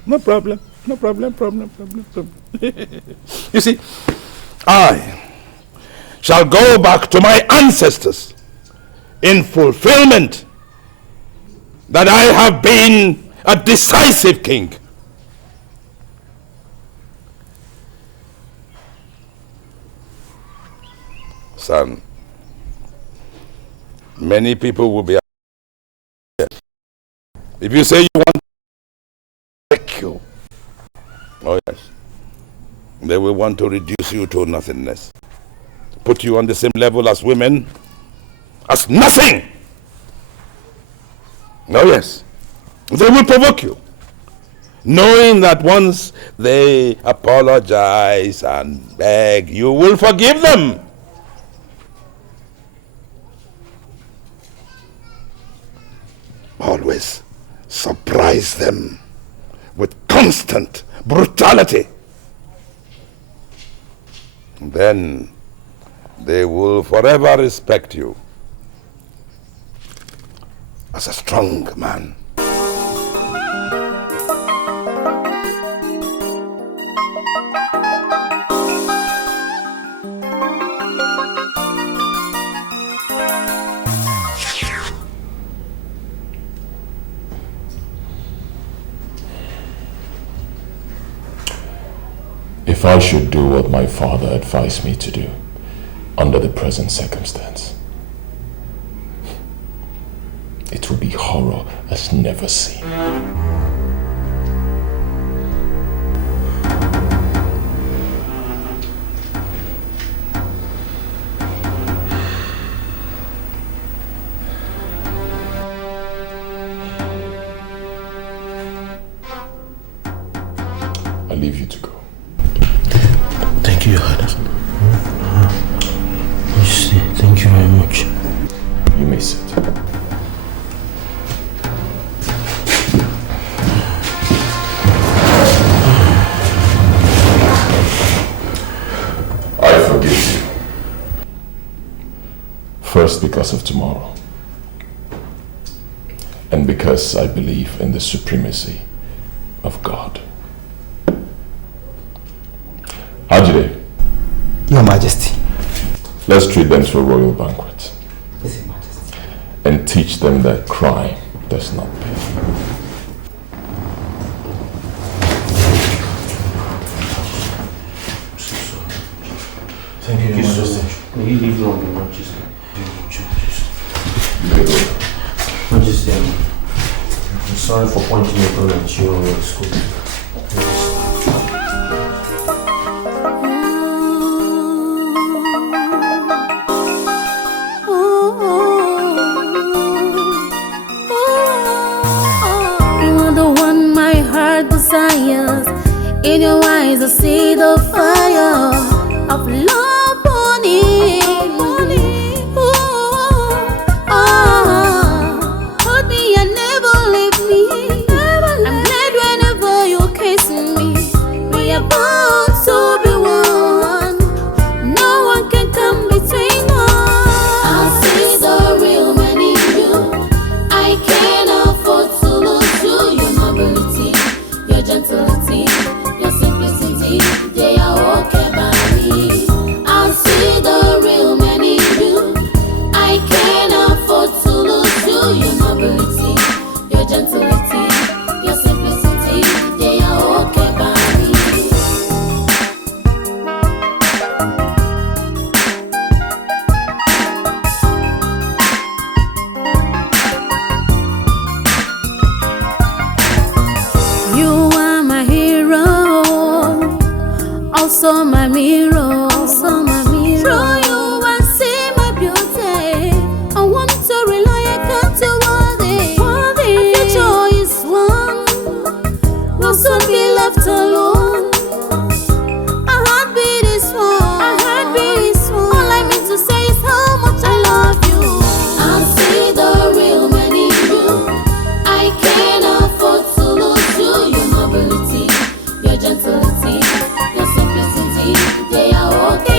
No problem. No problem. You see, I shall go back to my ancestors in fulfillment that I have been a decisive king. Son, many people will be if you say you want to break you. Oh yes. They will want to reduce you to nothingness. Put you on the same level as women, as nothing. Oh yes. They will provoke you, knowing that once they apologize and beg, you will forgive them. Always surprise them with constant brutality. Then they will forever respect you as a strong man. If I should do what my father advised me to do under the present circumstance, it will be horror as never seen. I leave you to go. Thank you, Your Highness. Thank you very much. You may sit. I forgive you. First, because of tomorrow. And because I believe in the supremacy of God. Ajide. Your Majesty. Let's treat them to a royal banquet. Yes, Your Majesty. And teach them that crime does not pay. Thank you, Your Majesty. May you live long, Your Majesty. Majesty, I'm sorry for pointing your gun at you at school. You are the one my heart desires. In your eyes I see the fire of love burning. Hold me and never leave me. I'm glad whenever you're kissing me. We are bound to be one. No one can come between us. I see the real man in you. I can't afford to lose you. Your nobility, your gentility, your simplicity, they are okay by me. I see the real man in you. I can't afford to lose you. Your nobility, your gentility, your simplicity, they are okay by me. You are my hero, also my mirror, also my mirror. Through you I see my beauty. I want to rely on to worthy. The future is one. We'll soon be left alone. Our heartbeat is one. Our heartbeat is one. All I mean to say is how much I love you. I see the real man in you. I can't afford to lose you. Your nobility, your gentility, your simplicity, they are okay.